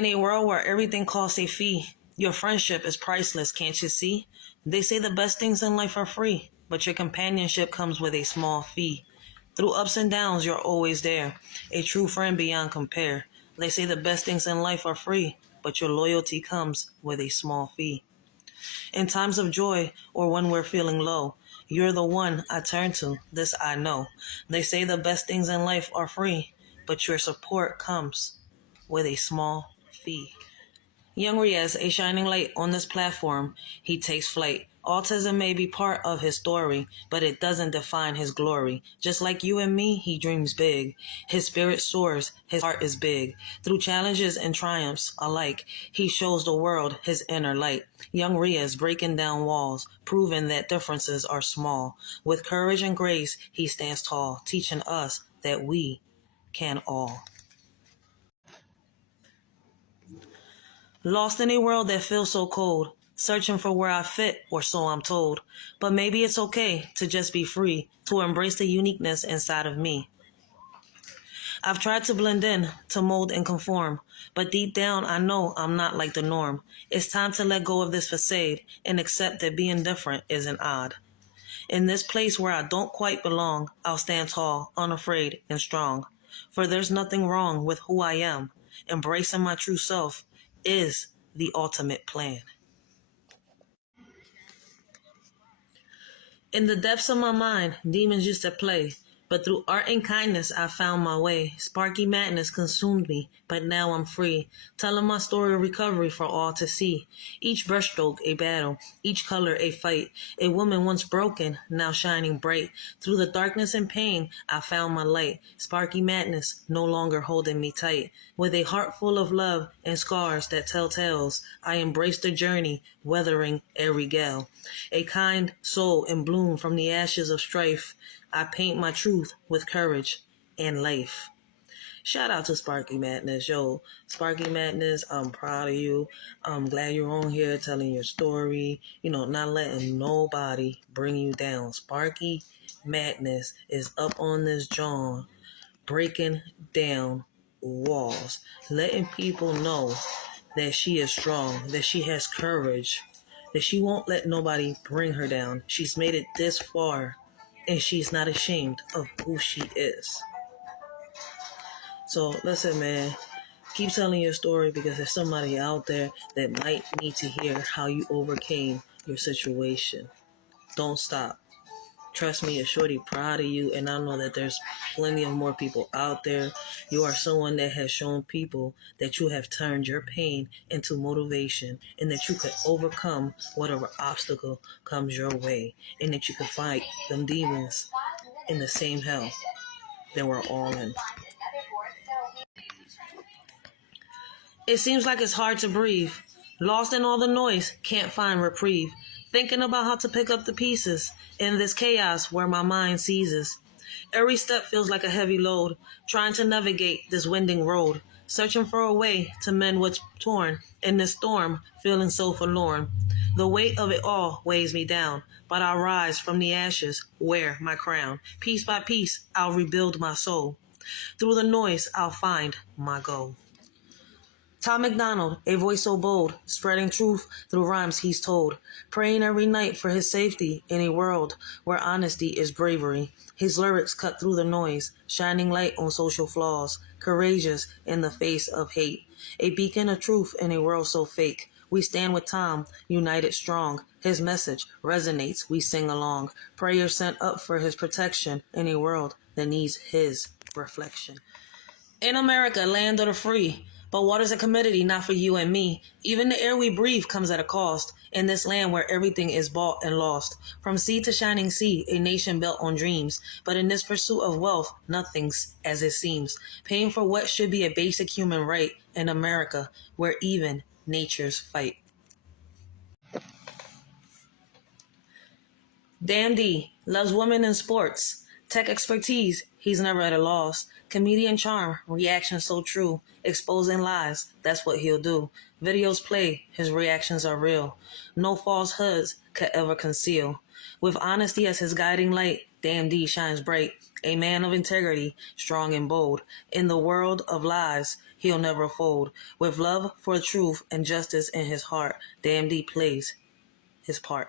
In a world where everything costs a fee, your friendship is priceless, can't you see? They say the best things in life are free, but your companionship comes with a small fee. Through ups and downs, you're always there, a true friend beyond compare. They say the best things in life are free, but your loyalty comes with a small fee. In times of joy or when we're feeling low, you're the one I turn to, this I know. They say the best things in life are free, but your support comes with a small fee. Young Reyes, a shining light on this platform, he takes flight. Autism may be part of his story, but it doesn't define his glory. Just like you and me, he dreams big. His spirit soars, his heart is big. Through challenges and triumphs alike, he shows the world his inner light. Young Reyes breaking down walls, proving that differences are small. With courage and grace, he stands tall, teaching us that we can all. Lost in a world that feels so cold, searching for where I fit, or so I'm told. But maybe it's okay to just be free, to embrace the uniqueness inside of me. I've tried to blend in, to mold and conform, but deep down I know I'm not like the norm. It's time to let go of this facade and accept that being different isn't odd. In this place where I don't quite belong, I'll stand tall, unafraid, and strong. For there's nothing wrong with who I am. Embracing my true self is the ultimate plan. In the depths of my mind, demons used to play, but through art and kindness I found my way. Sparky madness consumed me, but now I'm free, telling my story of recovery for all to see. Each brushstroke a battle, each color a fight. A woman once broken, now shining bright. Through the darkness and pain, I found my light. Sparky madness no longer holding me tight. With a heart full of love and scars that tell tales, I embrace the journey, weathering every gale. A kind soul in bloom from the ashes of strife, I paint my truth with courage and life. Shout out to Sparky Madness. Yo, Sparky Madness, I'm proud of you. I'm glad you're on here telling your story. Not letting nobody bring you down. Sparky Madness is up on this John, breaking down walls, letting people know that she is strong, that she has courage, that she won't let nobody bring her down. She's made it this far, and she's not ashamed of who she is. So listen, man, keep telling your story, because there's somebody out there that might need to hear how you overcame your situation. Don't stop. Trust me, a shorty proud of you, and I know that there's plenty of more people out there. You are someone that has shown people that you have turned your pain into motivation, and that you could overcome whatever obstacle comes your way, and that you could fight them demons in the same hell that we're all in. It seems like it's hard to breathe. Lost in all the noise, can't find reprieve. Thinking about how to pick up the pieces in this chaos where my mind seizes. Every step feels like a heavy load, trying to navigate this winding road, searching for a way to mend what's torn. In this storm, feeling so forlorn. The weight of it all weighs me down, but I'll rise from the ashes, wear my crown. Piece by piece, I'll rebuild my soul. Through the noise, I'll find my goal. Tom MacDonald, a voice so bold, spreading truth through rhymes he's told, praying every night for his safety in a world where honesty is bravery. His lyrics cut through the noise, shining light on social flaws, courageous in the face of hate. A beacon of truth in a world so fake. We stand with Tom, united strong. His message resonates, we sing along. Prayers sent up for his protection in a world that needs his reflection. In America, land of the free. But water's a commodity, not for you and me. Even the air we breathe comes at a cost. In this land where everything is bought and lost. From sea to shining sea, a nation built on dreams. But in this pursuit of wealth, nothing's as it seems. Paying for what should be a basic human right in America, where even natures fight. Dan D loves women in sports. Tech expertise, he's never at a loss. Comedian charm, reaction so true. Exposing lies, that's what he'll do. Videos play, his reactions are real. No false hoods could ever conceal. With honesty as his guiding light, Dan D shines bright. A man of integrity, strong and bold. In the world of lies, he'll never fold. With love for truth and justice in his heart, damned he plays his part.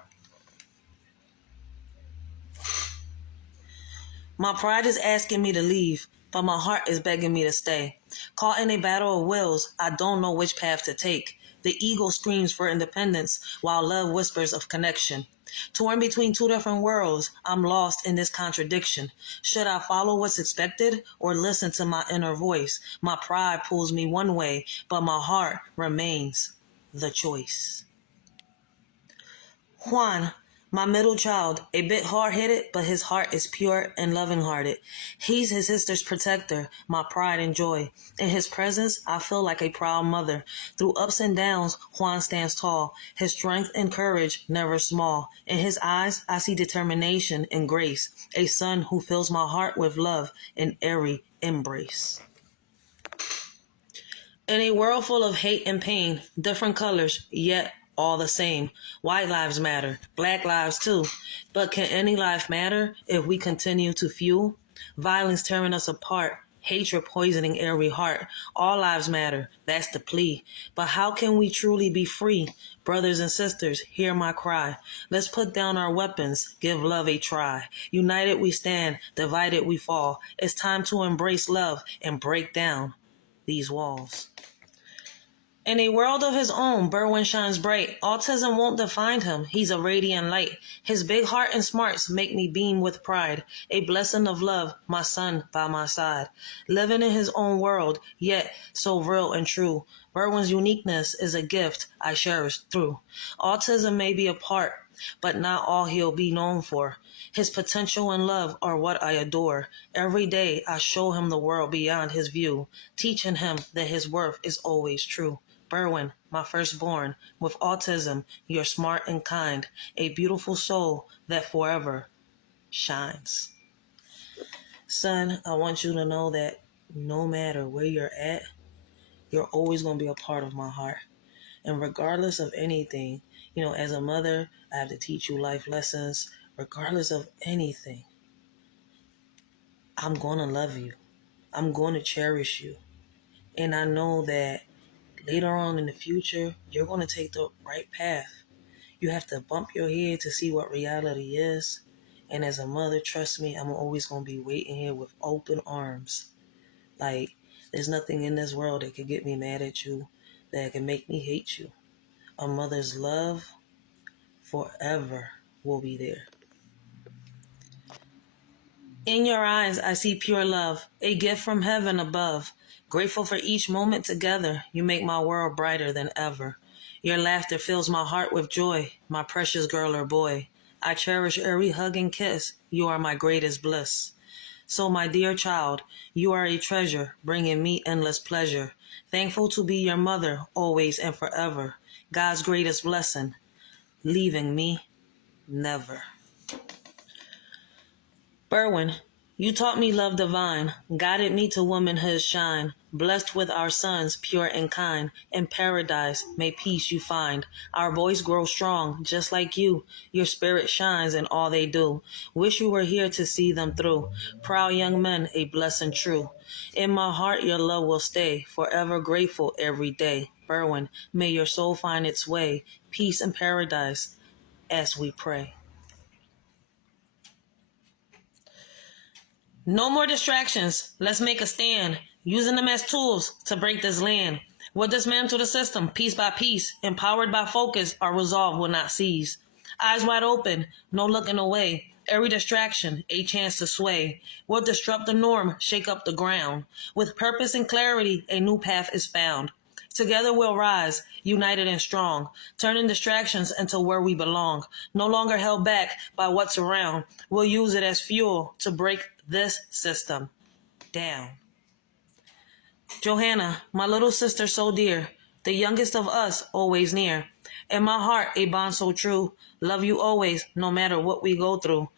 My pride is asking me to leave, but my heart is begging me to stay. Caught in a battle of wills, I don't know which path to take. The ego screams for independence, while love whispers of connection. Torn between two different worlds, I'm lost in this contradiction. Should I follow what's expected or listen to my inner voice? My pride pulls me one way, but my heart remains the choice. Juan, my middle child, a bit hard-headed, but his heart is pure and loving-hearted. He's his sister's protector, my pride and joy. In his presence, I feel like a proud mother. Through ups and downs, Juan stands tall, his strength and courage never small. In his eyes, I see determination and grace, a son who fills my heart with love in every embrace. In a world full of hate and pain, different colors, yet all the same. White lives matter, black lives too. But can any life matter if we continue to fuel? Violence tearing us apart, hatred poisoning every heart. All lives matter, that's the plea. But how can we truly be free? Brothers and sisters, hear my cry. Let's put down our weapons, give love a try. United we stand, divided we fall. It's time to embrace love and break down these walls. In a world of his own, Berwin shines bright. Autism won't define him. He's a radiant light. His big heart and smarts make me beam with pride. A blessing of love, my son by my side. Living in his own world, yet so real and true. Berwin's uniqueness is a gift I cherish through. Autism may be a part, but not all he'll be known for. His potential and love are what I adore. Every day I show him the world beyond his view, teaching him that his worth is always true. Berwin, my firstborn, with autism, you're smart and kind, a beautiful soul that forever shines. Son, I want you to know that no matter where you're at, you're always going to be a part of my heart. And regardless of anything, as a mother, I have to teach you life lessons. Regardless of anything, I'm going to love you. I'm going to cherish you. And I know that later on in the future, you're going to take the right path. You have to bump your head to see what reality is. And as a mother, trust me, I'm always going to be waiting here with open arms. Like, there's nothing in this world that can get me mad at you, that can make me hate you. A mother's love forever will be there. In your eyes, I see pure love, a gift from heaven above. Grateful for each moment together, you make my world brighter than ever. Your laughter fills my heart with joy, my precious girl or boy. I cherish every hug and kiss, you are my greatest bliss. So my dear child, you are a treasure, bringing me endless pleasure. Thankful to be your mother, always and forever. God's greatest blessing, leaving me never. Berwin, you taught me love divine, guided me to womanhood's shine. Blessed with our sons, pure and kind, in paradise may peace you find. Our boys grow strong, just like you. Your spirit shines in all they do. Wish you were here to see them through. Proud young men, a blessing true. In my heart your love will stay, forever grateful every day. Berwin, may your soul find its way, peace and paradise as we pray. No more distractions. Let's make a stand, using them as tools to break this land. We'll dismantle the system piece by piece. Empowered by focus, our resolve will not cease. Eyes wide open, no looking away. Every distraction, a chance to sway. We'll disrupt the norm, shake up the ground. With purpose and clarity, a new path is found. Together we'll rise, united and strong, turning distractions into where we belong. No longer held back by what's around. We'll use it as fuel to break this system down. Johanna, my little sister so dear, the youngest of us always near. In my heart, a bond so true. Love you always, no matter what we go through.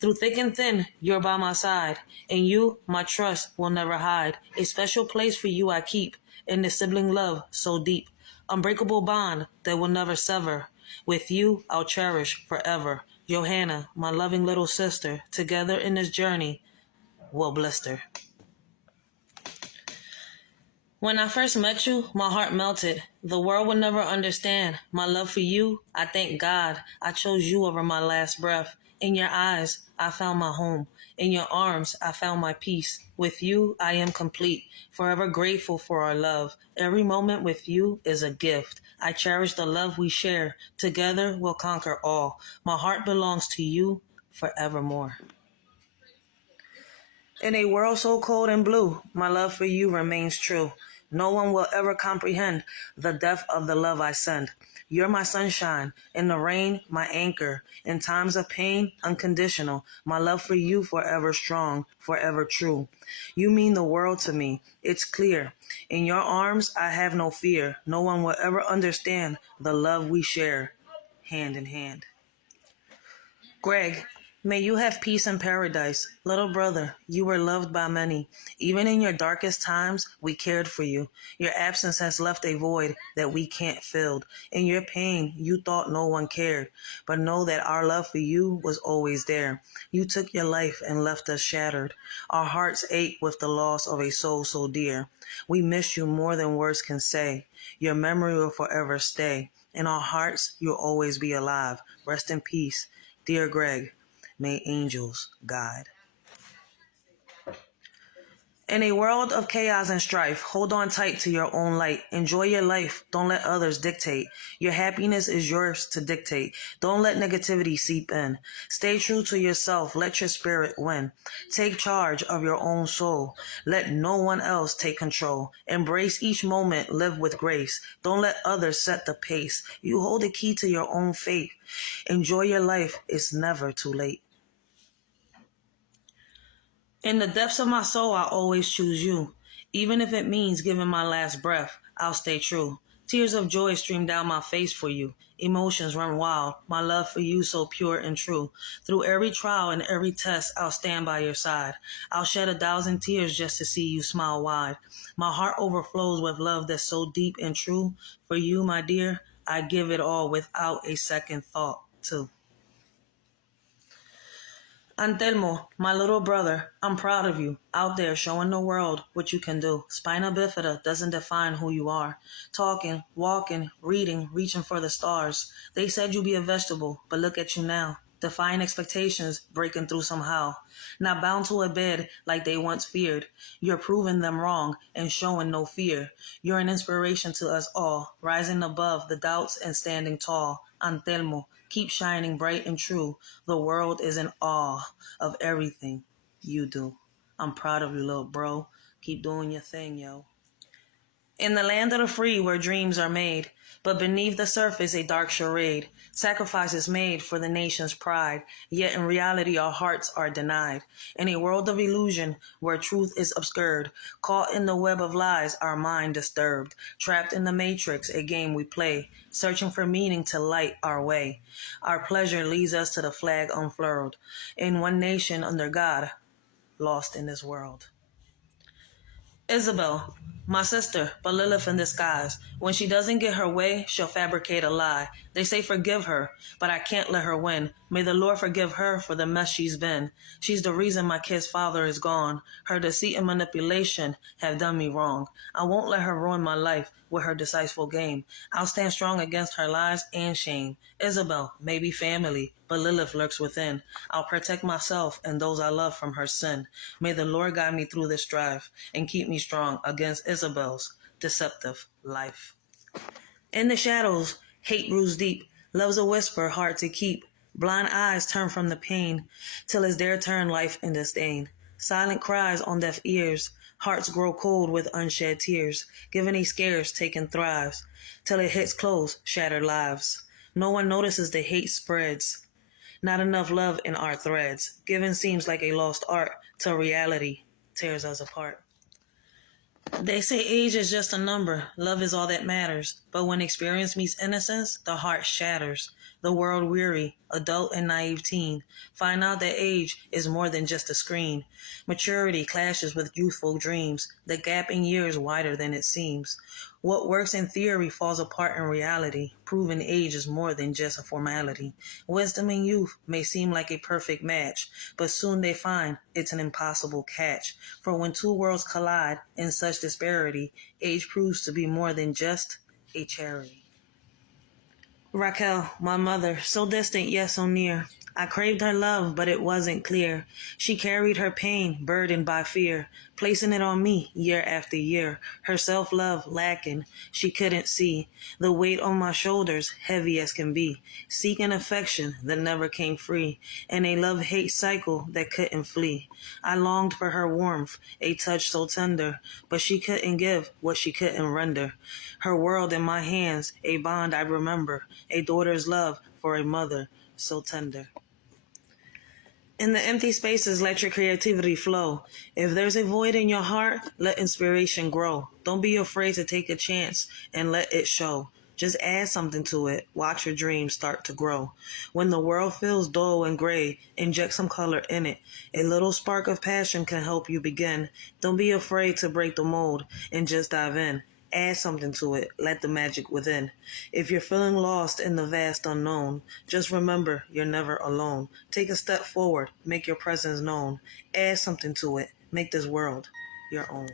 Through thick and thin, you're by my side. In you, my trust will never hide. A special place for you I keep. In the sibling love so deep, unbreakable bond that will never sever. With you, I'll cherish forever. Johanna, my loving little sister, together in this journey, will blister. When I first met you, my heart melted. The world would never understand. My love for you, I thank God I chose you over my last breath. In your eyes, I found my home. In your arms, I found my peace. With you, I am complete. Forever grateful for our love. Every moment with you is a gift. I cherish the love we share. Together, we'll conquer all. My heart belongs to you forevermore. In a world so cold and blue, my love for you remains true. No one will ever comprehend the depth of the love I send. You're my sunshine, in the rain, my anchor. In times of pain, unconditional. My love for you forever strong, forever true. You mean the world to me, it's clear. In your arms, I have no fear. No one will ever understand the love we share, hand in hand. Greg, may you have peace in paradise. Little brother, you were loved by many. Even in your darkest times, we cared for you. Your absence has left a void that we can't fill. In your pain, you thought no one cared. But know that our love for you was always there. You took your life and left us shattered. Our hearts ache with the loss of a soul so dear. We miss you more than words can say. Your memory will forever stay. In our hearts, you'll always be alive. Rest in peace. Dear Greg, may angels guide. In a world of chaos and strife, hold on tight to your own light. Enjoy your life. Don't let others dictate. Your happiness is yours to dictate. Don't let negativity seep in. Stay true to yourself. Let your spirit win. Take charge of your own soul. Let no one else take control. Embrace each moment. Live with grace. Don't let others set the pace. You hold the key to your own fate. Enjoy your life. It's never too late. In the depths of my soul, I always choose you. Even if it means giving my last breath, I'll stay true. Tears of joy stream down my face for you. Emotions run wild. My love for you so pure and true. Through every trial and every test, I'll stand by your side. I'll shed 1,000 tears just to see you smile wide. My heart overflows with love that's so deep and true. For you, my dear, I give it all without a second thought, too. Antelmo, my little brother, I'm proud of you, out there showing the world what you can do. Spina bifida doesn't define who you are. Talking, walking, reading, reaching for the stars. They said you'd be a vegetable, but look at you now. Defying expectations, breaking through somehow. Not bound to a bed like they once feared. You're proving them wrong and showing no fear. You're an inspiration to us all, rising above the doubts and standing tall. Antelmo, keep shining bright and true. The world is in awe of everything you do. I'm proud of you, little bro. Keep doing your thing, yo. In the land of the free where dreams are made, but beneath the surface a dark charade. Sacrifices made for the nation's pride, yet in reality our hearts are denied. In a world of illusion where truth is obscured, caught in the web of lies, our mind disturbed. Trapped in the matrix, a game we play, searching for meaning to light our way. Our pleasure leads us to the flag unfurled, in one nation under God, lost in this world. Isabel, my sister, but Lilith in disguise. When she doesn't get her way, she'll fabricate a lie. They say forgive her, but I can't let her win. May the Lord forgive her for the mess she's been. She's the reason my kid's father is gone. Her deceit and manipulation have done me wrong. I won't let her ruin my life with her decisive game. I'll stand strong against her lies and shame. Isabel may be family, but Lilith lurks within. I'll protect myself and those I love from her sin. May the Lord guide me through this strife and keep me strong against Isabel's deceptive life. In the shadows, hate brews deep. Love's a whisper hard to keep. Blind eyes turn from the pain till it's their turn life in disdain. Silent cries on deaf ears. Hearts grow cold with unshed tears. Given a scarce, taken thrives. Till it hits close, shattered lives. No one notices the hate spreads. Not enough love in our threads. Giving seems like a lost art till reality tears us apart. They say age is just a number. Love is all that matters. But when experience meets innocence, the heart shatters. the world weary, adult and naive teen. Find out that age is more than just a screen. Maturity clashes with youthful dreams, the gap in years wider than it seems. What works in theory falls apart in reality. Proven age is more than just a formality. Wisdom and youth may seem like a perfect match, but soon they find it's an impossible catch. For when two worlds collide in such disparity, age proves to be more than just a charity. Racheal, my mother, so distant yet so near. I craved her love, but it wasn't clear. She carried her pain, burdened by fear, placing it on me year after year. Her self-love lacking, she couldn't see. The weight on my shoulders, heavy as can be. Seeking affection that never came free, and a love-hate cycle that couldn't flee. I longed for her warmth, a touch so tender, but she couldn't give what she couldn't render. Her world in my hands, a bond I remember, a daughter's love for a mother so tender. In the empty spaces, let your creativity flow. If there's a void in your heart, let inspiration grow. Don't be afraid to take a chance and let it show. Just add something to it. Watch your dreams start to grow. When the world feels dull and gray, inject some color in it. A little spark of passion can help you begin. Don't be afraid to break the mold and just dive in. Add something to it. Let the magic within. If you're feeling lost in the vast unknown, just remember you're never alone. Take a step forward. Make your presence known. Add something to it. Make this world your own.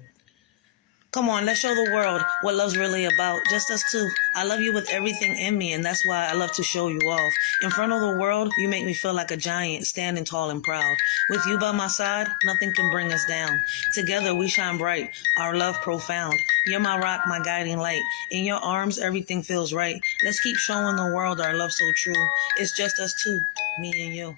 Come on, let's show the world what love's really about. Just us two. I love you with everything in me, and that's why I love to show you off. In front of the world, you make me feel like a giant, standing tall and proud. With you by my side, nothing can bring us down. Together we shine bright, our love profound. You're my rock, my guiding light. In your arms, everything feels right. Let's keep showing the world our love so true. It's just us two, me and you.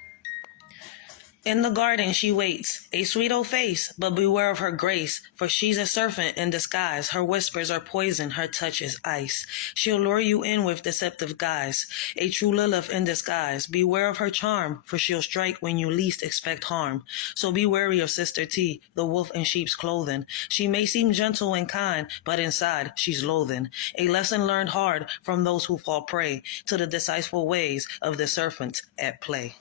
In the garden she waits, a sweet old face, but beware of her grace, for she's a serpent in disguise. Her whispers are poison, her touch is ice. She'll lure you in with deceptive guise, a true Lilith in disguise. Beware of her charm, for she'll strike when you least expect harm. So be wary of Sister T, the wolf in sheep's clothing. She may seem gentle and kind, but inside she's loathing. A lesson learned hard from those who fall prey to the deceitful ways of the serpent at play.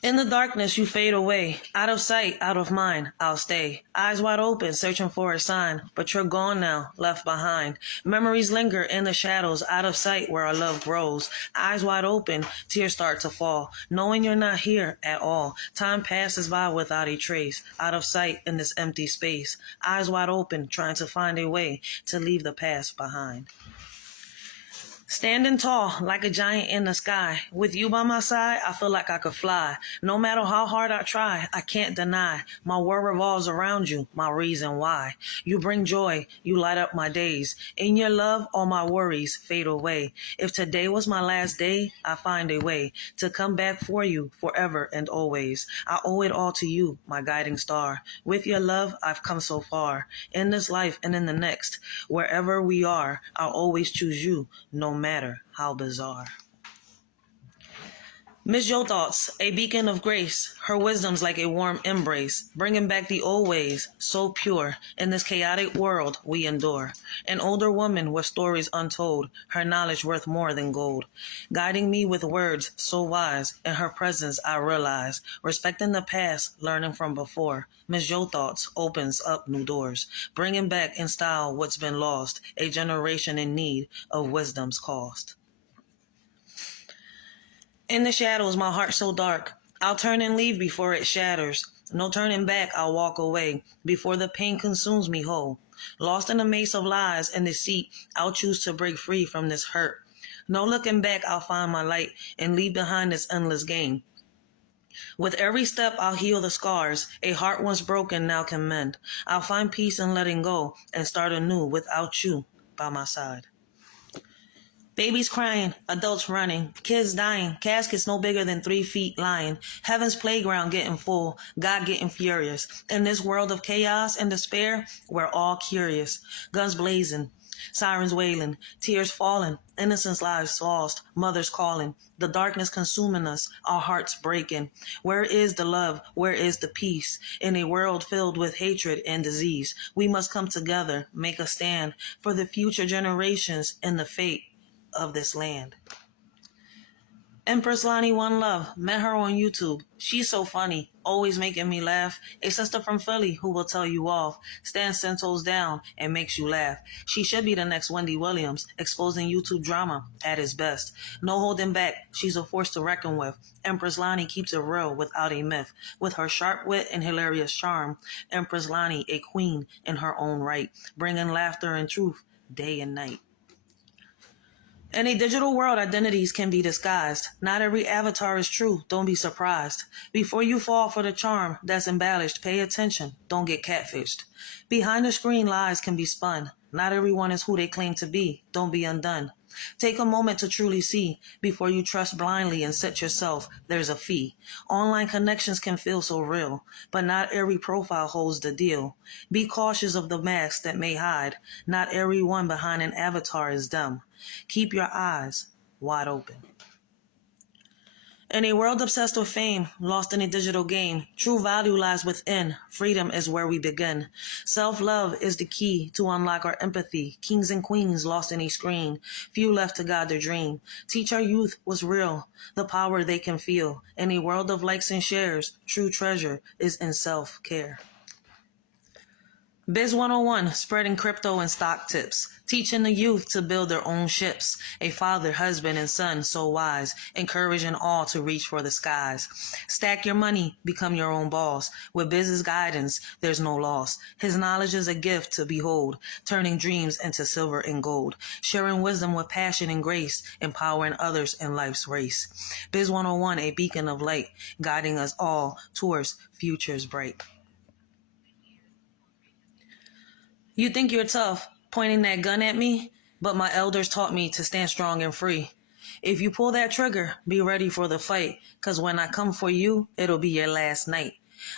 In the darkness you fade away, out of sight, out of mind, I'll stay. Eyes wide open, searching for a sign, but you're gone now, left behind. Memories linger in the shadows, out of sight where our love grows. Eyes wide open, tears start to fall, knowing you're not here at all. Time passes by without a trace, out of sight in this empty space. Eyes wide open, trying to find a way to leave the past behind. Standing tall like a giant in the sky. With you by my side, I feel like I could fly. No matter how hard I try, I can't deny. My world revolves around you, my reason why. You bring joy, you light up my days. In your love, all my worries fade away. If today was my last day, I find a way to come back for you forever and always. I owe it all to you, my guiding star. With your love, I've come so far. In this life and in the next, wherever we are, I'll always choose you, no matter how bizarre. Miss Your Thoughts, a beacon of grace. Her wisdom's like a warm embrace, bringing back the old ways, so pure. In this chaotic world we endure. An older woman with stories untold, her knowledge worth more than gold. Guiding me with words so wise, in her presence I realize. Respecting the past, learning from before. Miss Your Thoughts opens up new doors, bringing back in style what's been lost. A generation in need of wisdom's cost. In the shadows, my heart so dark, I'll turn and leave before it shatters. No turning back, I'll walk away before the pain consumes me whole. Lost in the maze of lies and deceit, I'll choose to break free from this hurt. No looking back, I'll find my light and leave behind this endless game. With every step, I'll heal the scars. A heart once broken now can mend. I'll find peace in letting go and start anew without you by my side. Babies crying, adults running, kids dying, caskets no bigger than 3 feet lying, heaven's playground getting full, God getting furious. In this world of chaos and despair, we're all curious. Guns blazing, sirens wailing, tears falling, innocence lives lost, mothers calling, the darkness consuming us, our hearts breaking. Where is the love? Where is the peace? In a world filled with hatred and disease, we must come together, make a stand for the future generations and the fate of this land. Empress Lonnie One Love, met her on YouTube. She's so funny, always making me laugh. A sister from Philly who will tell you off, stands 10 toes down and makes you laugh. She should be the next Wendy Williams, exposing YouTube drama at its best. No holding back, she's a force to reckon with. Empress Lonnie keeps it real without a myth. With her sharp wit and hilarious charm, Empress Lonnie a queen in her own right, bringing laughter and truth day and night. In a digital world, identities can be disguised. Not every avatar is true. Don't be surprised. Before you fall for the charm that's embellished, pay attention. Don't get catfished. Behind the screen, lies can be spun. Not everyone is who they claim to be. Don't be undone. Take a moment to truly see. Before you trust blindly and set yourself, there's a fee. Online connections can feel so real, but not every profile holds the deal. Be cautious of the masks that may hide. Not everyone behind an avatar is dumb. Keep your eyes wide open. In a world obsessed with fame, lost in a digital game, true value lies within. Freedom is where we begin. Self-love is the key to unlock our empathy. Kings and queens lost in a screen, few left to guide their dream. Teach our youth what's real, the power they can feel. In a world of likes and shares, true treasure is in self-care. Biz 101, spreading crypto and stock tips, teaching the youth to build their own ships. A father, husband, and son so wise, encouraging all to reach for the skies. Stack your money, become your own boss. With Biz's guidance, there's no loss. His knowledge is a gift to behold, turning dreams into silver and gold. Sharing wisdom with passion and grace, empowering others in life's race. Biz 101, a beacon of light, guiding us all towards futures bright. You think you're tough, pointing that gun at me, but my elders taught me to stand strong and free. If you pull that trigger, be ready for the fight, 'cause when I come for you, it'll be your last night.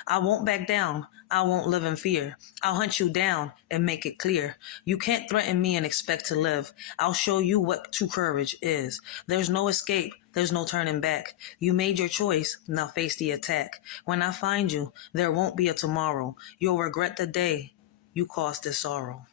I won't back down. I won't live in fear. I'll hunt you down and make it clear. You can't threaten me and expect to live. I'll show you what true courage is. There's no escape. There's no turning back. You made your choice. Now face the attack. When I find you, there won't be a tomorrow. You'll regret the day you caused this sorrow.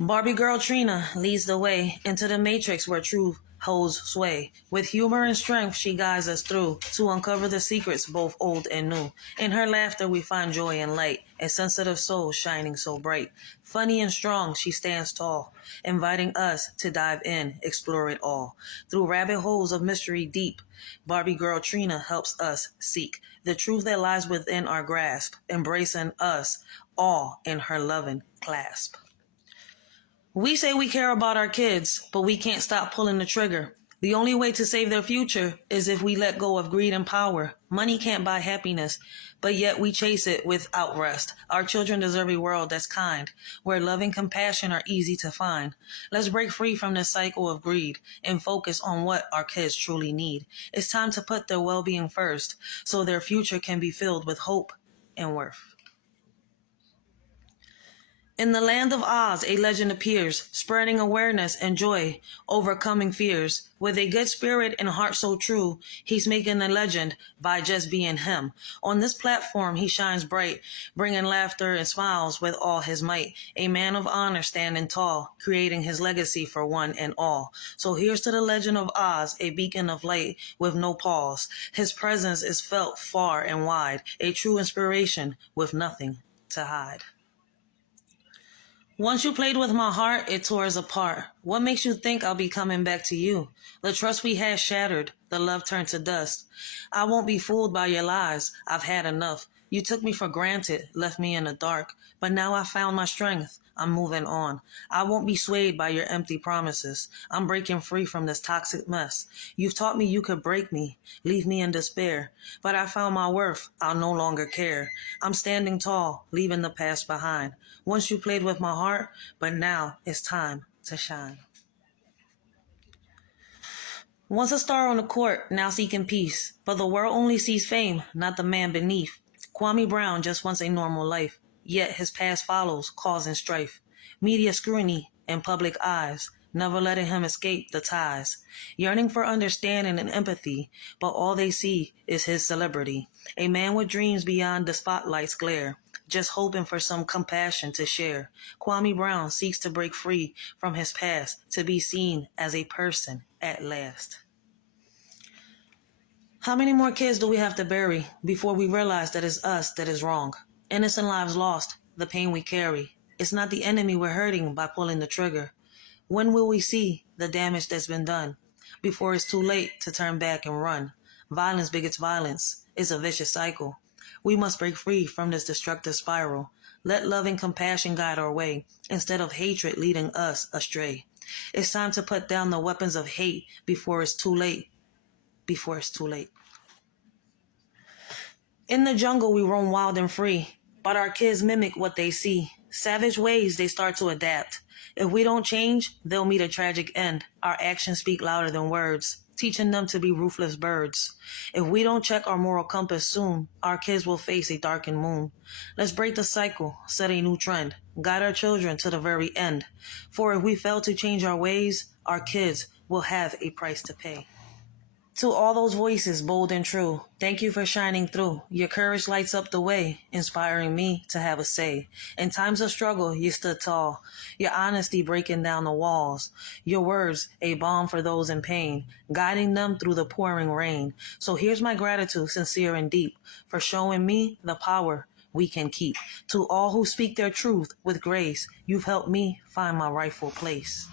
Barbie girl Trina leads the way into the matrix where truth holds sway. With humor and strength, she guides us through to uncover the secrets, both old and new. In her laughter, we find joy and light, a sensitive soul shining so bright. Funny and strong, she stands tall, inviting us to dive in, explore it all. Through rabbit holes of mystery deep, Barbie girl Trina helps us seek the truth that lies within our grasp, embracing us all in her loving clasp. We say we care about our kids, but we can't stop pulling the trigger. The only way to save their future is if we let go of greed and power. Money can't buy happiness, but yet we chase it without rest. Our children deserve a world that's kind, where love and compassion are easy to find. Let's break free from this cycle of greed and focus on what our kids truly need. It's time to put their well-being first, so their future can be filled with hope and worth. In the land of Oz, a legend appears, spreading awareness and joy, overcoming fears. With a good spirit and heart so true, he's making a legend by just being him. On this platform, he shines bright, bringing laughter and smiles with all his might. A man of honor standing tall, creating his legacy for one and all. So here's to the legend of Oz, a beacon of light with no pause. His presence is felt far and wide, a true inspiration with nothing to hide. Once you played with my heart, it tore us apart. What makes you think I'll be coming back to you? The trust we had shattered, the love turned to dust. I won't be fooled by your lies. I've had enough. You took me for granted, left me in the dark. But now I found my strength. I'm moving on. I won't be swayed by your empty promises. I'm breaking free from this toxic mess. You've taught me you could break me, leave me in despair. But I found my worth. I'll no longer care. I'm standing tall, leaving the past behind. Once you played with my heart, but now it's time to shine. Once a star on the court, now seeking peace. But the world only sees fame, not the man beneath. Kwame Brown just wants a normal life. Yet his past follows, causing strife. Media scrutiny and public eyes, never letting him escape the ties. Yearning for understanding and empathy, but all they see is his celebrity. A man with dreams beyond the spotlight's glare. just hoping for some compassion to share. Kwame Brown seeks to break free from his past to be seen as a person at last. How many more kids do we have to bury before we realize that it's us that is wrong? Innocent lives lost, the pain we carry. It's not the enemy we're hurting by pulling the trigger. When will we see the damage that's been done before it's too late to turn back and run? Violence begets violence. It's a vicious cycle. We must break free from this destructive spiral. Let love and compassion guide our way instead of hatred leading us astray. It's time to put down the weapons of hate before it's too late. Before it's too late. In the jungle, we roam wild and free, but our kids mimic what they see. Savage ways they start to adapt. If we don't change, they'll meet a tragic end. Our actions speak louder than words, teaching them to be ruthless birds. If we don't check our moral compass soon, our kids will face a darkened moon. Let's break the cycle, set a new trend, guide our children to the very end. For if we fail to change our ways, our kids will have a price to pay. To all those voices, bold and true, thank you for shining through. Your courage lights up the way, inspiring me to have a say. In times of struggle, you stood tall. Your honesty breaking down the walls. Your words, a balm for those in pain, guiding them through the pouring rain. So here's my gratitude, sincere and deep, for showing me the power we can keep. To all who speak their truth with grace, you've helped me find my rightful place.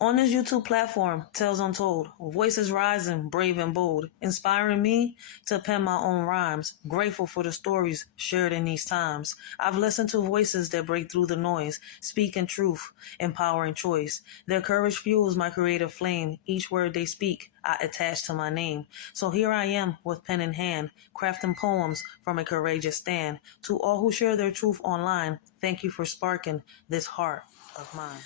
On this YouTube platform, Tales Untold, voices rising, brave and bold, inspiring me to pen my own rhymes, grateful for the stories shared in these times. I've listened to voices that break through the noise, speaking truth, empowering choice. Their courage fuels my creative flame. Each word they speak, I attach to my name. So here I am with pen in hand, crafting poems from a courageous stand. To all who share their truth online, thank you for sparking this heart of mine.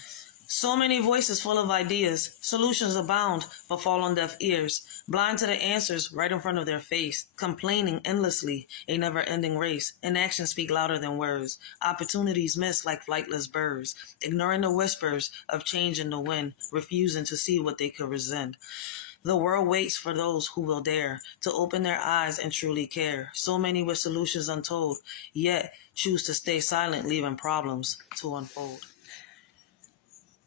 So many voices full of ideas, solutions abound, but fall on deaf ears, blind to the answers right in front of their face, complaining endlessly, a never-ending race. Inactions speak louder than words, opportunities miss like flightless birds, ignoring the whispers of change in the wind, refusing to see what they could resent. The world waits for those who will dare to open their eyes and truly care. So many with solutions untold, yet choose to stay silent, leaving problems to unfold.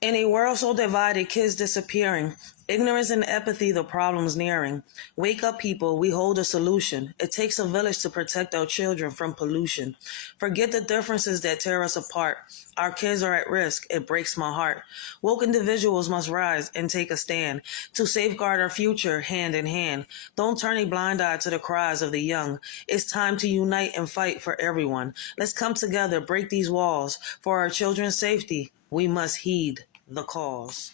In a world so divided, kids disappearing, ignorance and apathy, the problem's nearing. Wake up, people, we hold a solution. It takes a village to protect our children from pollution. Forget the differences that tear us apart. Our kids are at risk, it breaks my heart. Woke individuals must rise and take a stand to safeguard our future hand in hand. Don't turn a blind eye to the cries of the young. It's time to unite and fight for everyone. Let's come together, break these walls. For our children's safety, we must heed the cause.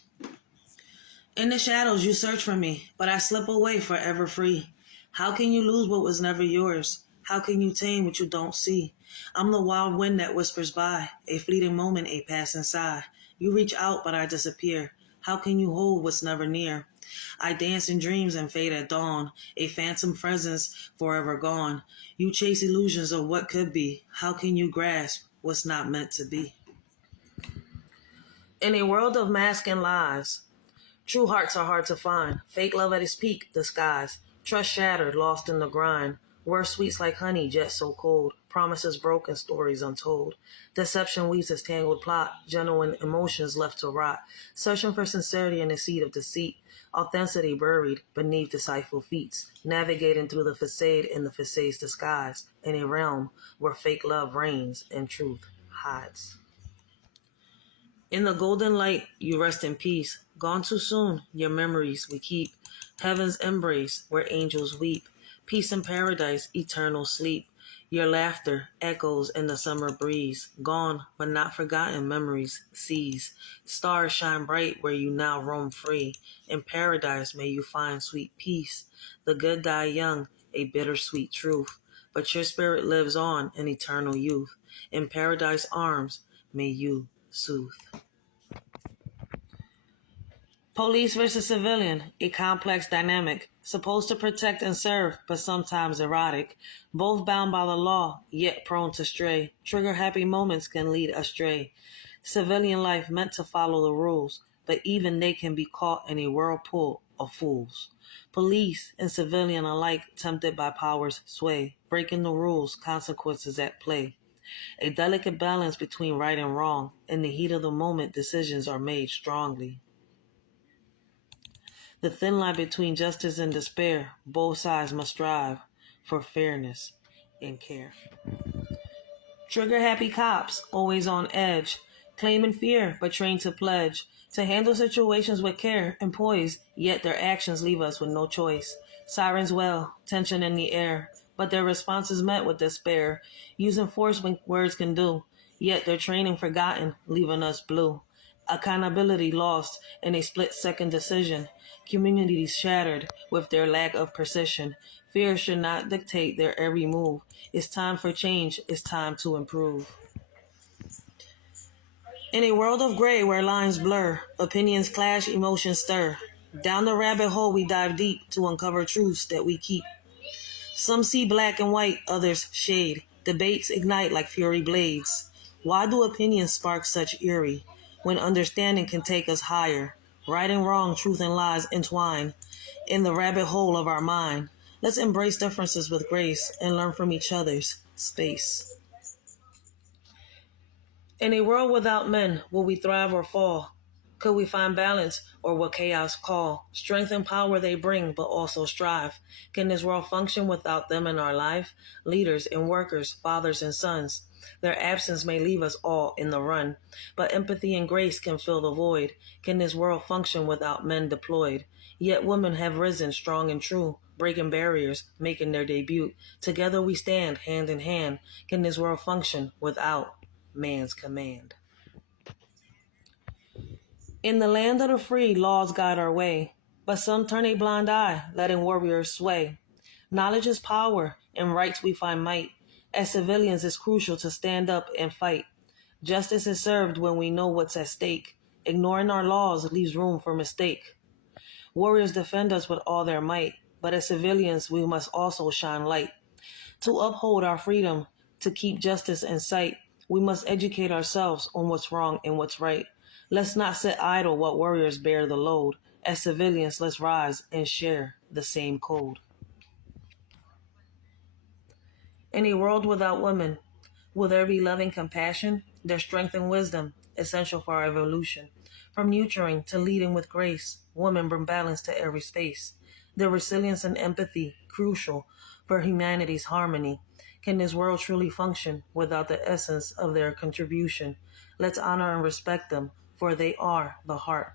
In the shadows you search for me, but I slip away forever free. How can you lose what was never yours? How can you tame what you don't see? I'm the wild wind that whispers by, a fleeting moment, a passing sigh. You reach out, but I disappear. How can you hold what's never near? I dance in dreams and fade at dawn, a phantom presence forever gone. You chase illusions of what could be. How can you grasp what's not meant to be? In a world of masks and lies, true hearts are hard to find. Fake love at its peak, disguise. Trust shattered, lost in the grind. Words sweets like honey, jet so cold. Promises broken, stories untold. Deception weaves its tangled plot. Genuine emotions left to rot. Searching for sincerity in the seed of deceit. Authenticity buried beneath deceitful feats. Navigating through the facade in the facade's disguise. In a realm where fake love reigns and truth hides. In the golden light, you rest in peace. Gone too soon, your memories we keep. Heaven's embrace, where angels weep. Peace in paradise, eternal sleep. Your laughter echoes in the summer breeze. Gone, but not forgotten memories seize. Stars shine bright where you now roam free. In paradise may you find sweet peace. The good die young, a bittersweet truth. But your spirit lives on in eternal youth. In paradise arms may you soothe. Police versus civilian, a complex dynamic, supposed to protect and serve, but sometimes erotic. Both bound by the law, yet prone to stray. Trigger-happy moments can lead astray. Civilian life meant to follow the rules, but even they can be caught in a whirlpool of fools. Police and civilian alike tempted by power's sway, breaking the rules, consequences at play. A delicate balance between right and wrong. In the heat of the moment, decisions are made strongly. The thin line between justice and despair, both sides must strive for fairness and care. Trigger-happy cops, always on edge, claiming fear but trained to pledge, to handle situations with care and poise, yet their actions leave us with no choice. Sirens wail, tension in the air, but their response is met with despair, using force when words can do, yet their training forgotten, leaving us blue. Accountability lost in a split-second decision, communities shattered with their lack of precision. Fear should not dictate their every move. It's time for change. It's time to improve. In a world of gray where lines blur, opinions clash, emotions stir. Down the rabbit hole we dive deep to uncover truths that we keep. Some see black and white, others shade. Debates ignite like fury blades. Why do opinions spark such eerie when understanding can take us higher? Right and wrong, truth and lies entwine in the rabbit hole of our mind. Let's embrace differences with grace and learn from each other's space. In a world without men, will we thrive or fall? Could we find balance, or will chaos call? Strength and power they bring, but also strive. Can this world function without them in our life? Leaders and workers, fathers and sons. Their absence may leave us all in the run, but empathy and grace can fill the void. Can this world function without men deployed? Yet women have risen strong and true, breaking barriers, making their debut. Together we stand, hand in hand. Can this world function without man's command? In the land of the free, laws guide our way, but some turn a blind eye, letting warriors sway. Knowledge is power, in rights we find might. As civilians, it's crucial to stand up and fight. Justice is served when we know what's at stake. Ignoring our laws leaves room for mistake. Warriors defend us with all their might, but as civilians, we must also shine light. To uphold our freedom, to keep justice in sight, we must educate ourselves on what's wrong and what's right. Let's not sit idle while warriors bear the load. As civilians, let's rise and share the same code. In a world without women, will there be loving compassion? Their strength and wisdom, essential for our evolution. From nurturing to leading with grace, women bring balance to every space. Their resilience and empathy, crucial for humanity's harmony. Can this world truly function without the essence of their contribution? Let's honor and respect them, for they are the heart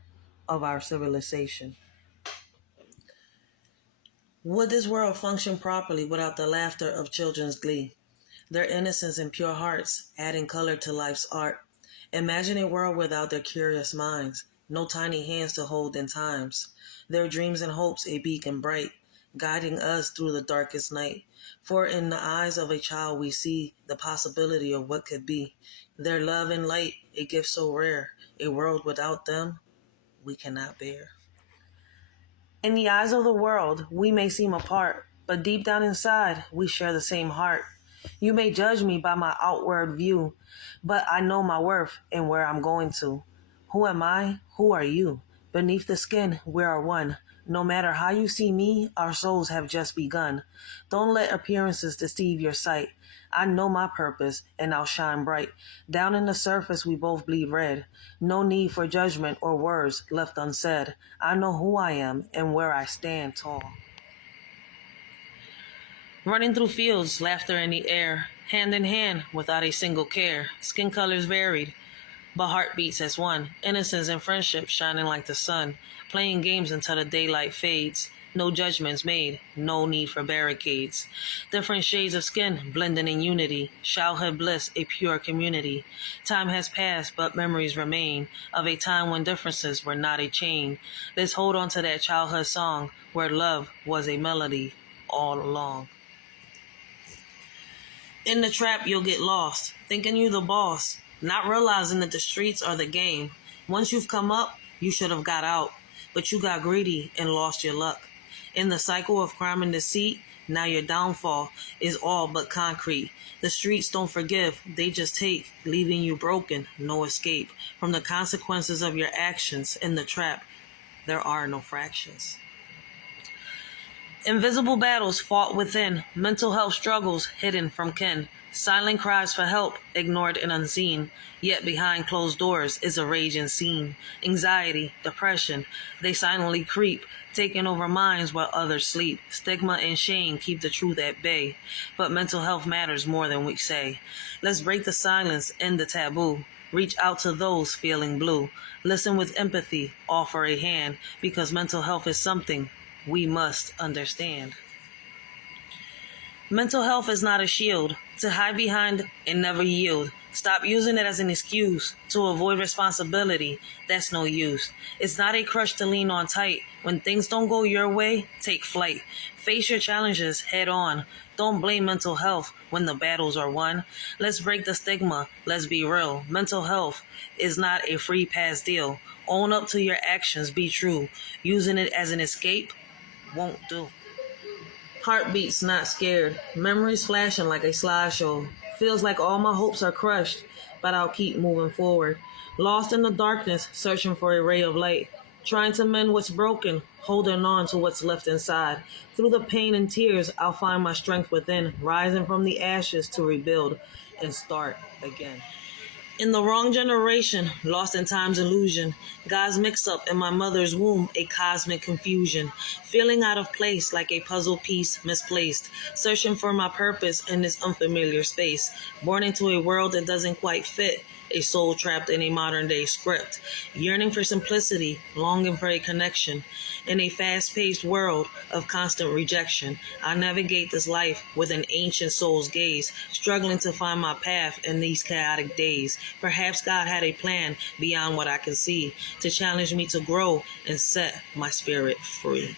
of our civilization. Would this world function properly without the laughter of children's glee? Their innocence and pure hearts, adding color to life's art. Imagine a world without their curious minds, no tiny hands to hold in times. Their dreams and hopes a beacon bright, guiding us through the darkest night. For in the eyes of a child we see the possibility of what could be. Their love and light, a gift so rare, a world without them we cannot bear. In the eyes of the world, we may seem apart, but deep down inside, we share the same heart. You may judge me by my outward view, but I know my worth and where I'm going to. Who am I? Who are you? Beneath the skin, we are one. No matter how you see me, our souls have just begun. Don't let appearances deceive your sight. I know my purpose, and I'll shine bright. Down in the surface, we both bleed red. No need for judgment or words left unsaid. I know who I am and where I stand tall. Running through fields, laughter in the air, hand in hand without a single care. Skin colors varied, but heartbeats as one. Innocence and friendship shining like the sun. Playing games until the daylight fades. No judgments made, no need for barricades. Different shades of skin blending in unity. Childhood bliss, a pure community. Time has passed, but memories remain of a time when differences were not a chain. Let's hold on to that childhood song where love was a melody all along. In the trap, you'll get lost, thinking you the boss, not realizing that the streets are the game. Once you've come up, you should have got out, but you got greedy and lost your luck. In the cycle of crime and deceit, now your downfall is all but concrete. The streets don't forgive, they just take, leaving you broken, no escape. From the consequences of your actions in the trap, there are no fractions. Invisible battles fought within, mental health struggles hidden from kin. Silent cries for help, ignored and unseen. Yet behind closed doors is a raging scene. Anxiety, depression, they silently creep, taking over minds while others sleep. Stigma and shame keep the truth at bay. But mental health matters more than we say. Let's break the silence, end the taboo. Reach out to those feeling blue. Listen with empathy, offer a hand, because mental health is something we must understand. Mental health is not a shield to hide behind and never yield. Stop using it as an excuse to avoid responsibility. That's no use. It's not a crutch to lean on tight. When things don't go your way, take flight. Face your challenges head on. Don't blame mental health when the battles are won. Let's break the stigma. Let's be real. Mental health is not a free pass deal. Own up to your actions. Be true. Using it as an escape won't do. Heartbeats not scared. Memories flashing like a slideshow. Feels like all my hopes are crushed, but I'll keep moving forward. Lost in the darkness, searching for a ray of light. Trying to mend what's broken, holding on to what's left inside. Through the pain and tears, I'll find my strength within, rising from the ashes to rebuild and start again. In the wrong generation, lost in time's illusion, God's mix-up in my mother's womb, a cosmic confusion, feeling out of place like a puzzle piece misplaced, searching for my purpose in this unfamiliar space, born into a world that doesn't quite fit, a soul trapped in a modern-day script, yearning for simplicity, longing for a connection. In a fast-paced world of constant rejection, I navigate this life with an ancient soul's gaze, struggling to find my path in these chaotic days. Perhaps God had a plan beyond what I can see, to challenge me to grow and set my spirit free.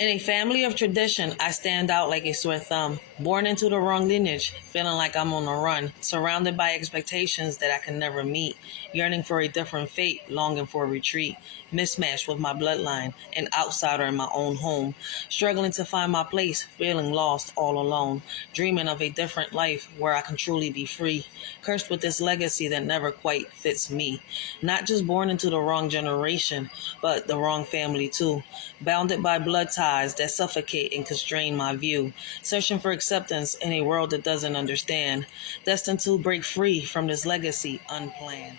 In a family of tradition, I stand out like a sore thumb. Born into the wrong lineage, feeling like I'm on the run. Surrounded by expectations that I can never meet. Yearning for a different fate, longing for a retreat. Mismatched with my bloodline, an outsider in my own home. Struggling to find my place, feeling lost all alone. Dreaming of a different life where I can truly be free. Cursed with this legacy that never quite fits me. Not just born into the wrong generation, but the wrong family too. Bounded by blood ties that suffocate and constrain my view, searching for acceptance in a world that doesn't understand, destined to break free from this legacy unplanned.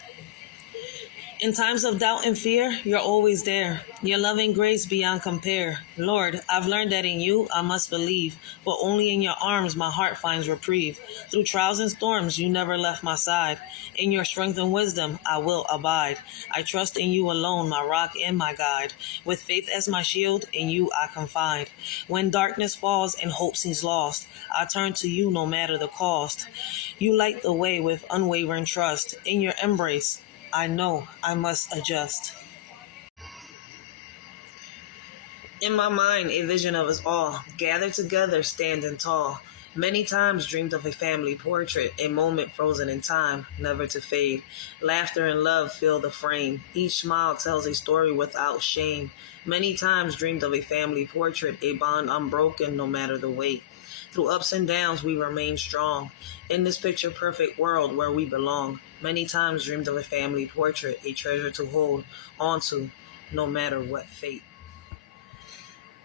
In times of doubt and fear, you're always there. Your loving grace beyond compare. Lord, I've learned that in you I must believe, but only in your arms my heart finds reprieve. Through trials and storms, you never left my side. In your strength and wisdom, I will abide. I trust in you alone, my rock and my guide. With faith as my shield, in you I confide. When darkness falls and hope seems lost, I turn to you no matter the cost. You light the way with unwavering trust. In your embrace, I know I must adjust. In my mind, a vision of us all, gathered together, standing tall. Many times dreamed of a family portrait, a moment frozen in time, never to fade. Laughter and love fill the frame. Each smile tells a story without shame. Many times dreamed of a family portrait, a bond unbroken no matter the weight. Through ups and downs, we remain strong. In this picture-perfect world where we belong, many times dreamed of a family portrait, a treasure to hold onto, no matter what fate.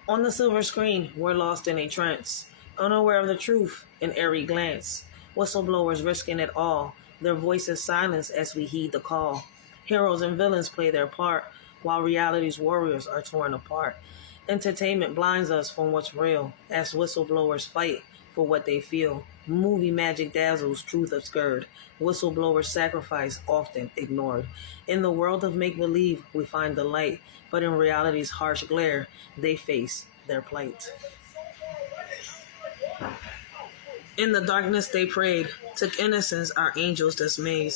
On the silver screen, we're lost in a trance, unaware of the truth, an airy glance. Whistleblowers risking it all, their voices silenced as we heed the call. Heroes and villains play their part, while reality's warriors are torn apart. Entertainment blinds us from what's real, as whistleblowers fight for what they feel. Movie magic dazzles, truth obscured. Whistleblowers sacrifice, often ignored. In the world of make-believe, we find the light, but in reality's harsh glare, they face their plight. In the darkness they prayed, took innocence our angels dismayed.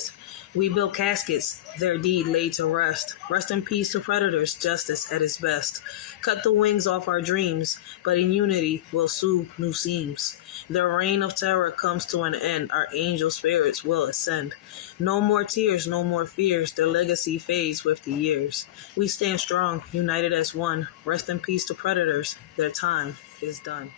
We built caskets, their deed laid to rest. Rest in peace to predators, justice at its best. Cut the wings off our dreams, but in unity we'll sew new seams. Their reign of terror comes to an end, our angel spirits will ascend. No more tears, no more fears, their legacy fades with the years. We stand strong, united as one. Rest in peace to predators, their time is done.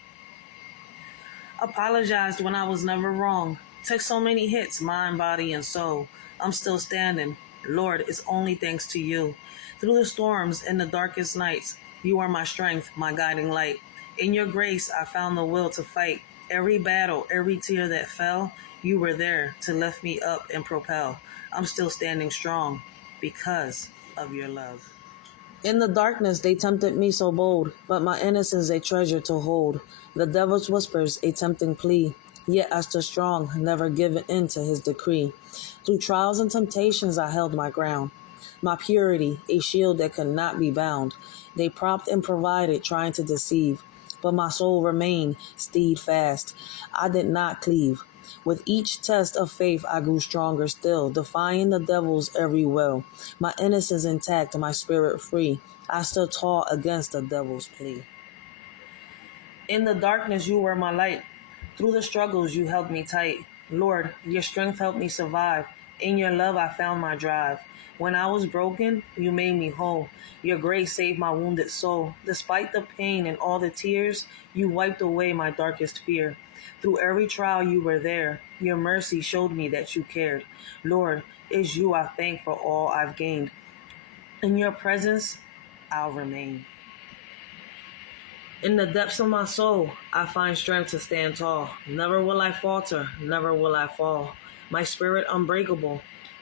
Apologized when I was never wrong. Took so many hits, mind, body, and soul. I'm still standing. Lord, it's only thanks to you. Through the storms and the darkest nights, you are my strength, my guiding light. In your grace, I found the will to fight. Every battle, every tear that fell, you were there to lift me up and propel. I'm still standing strong because of your love. In the darkness, they tempted me so bold, but my innocence they treasure to hold. The devil's whispers, a tempting plea, yet I stood strong, never giving in to his decree. Through trials and temptations, I held my ground. My purity, a shield that could not be bound. They propped and provided, trying to deceive, but my soul remained steadfast. I did not cleave. With each test of faith, I grew stronger still, defying the devil's every will. My innocence intact, my spirit free. I stood tall against the devil's plea. In the darkness, you were my light. Through the struggles, you held me tight. Lord, your strength helped me survive. In your love, I found my drive. When I was broken, you made me whole. Your grace saved my wounded soul. Despite the pain and all the tears, you wiped away my darkest fear. Through every trial, you were there. Your mercy showed me that you cared. Lord, it's you I thank for all I've gained. In your presence, I'll remain. In the depths of my soul, I find strength to stand tall. Never will I falter, never will I fall. My spirit unbreakable,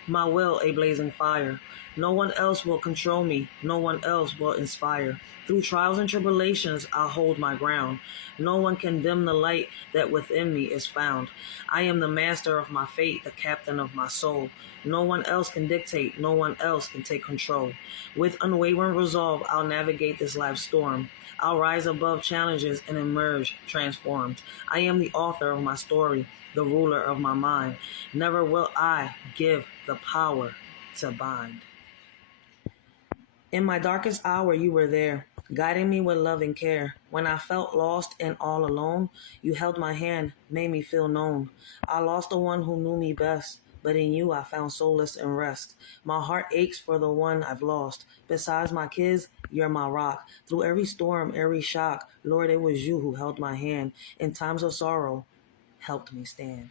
my will a blazing fire. No one else will control me, no one else will inspire. Through trials and tribulations, I'll hold my ground. No one can dim the light that within me is found. I am the master of my fate, the captain of my soul. No one else can dictate, no one else can take control. With unwavering resolve, I'll navigate this life storm. I'll rise above challenges and emerge transformed. I am the author of my story, the ruler of my mind. Never will I give the power to bind. In my darkest hour, you were there, guiding me with love and care. When I felt lost and all alone, you held my hand, made me feel known. I lost the one who knew me best, but in you I found solace and rest. My heart aches for the one I've lost. Besides my kids, you're my rock. Through every storm, every shock, Lord, it was you who held my hand. In times of sorrow, helped me stand.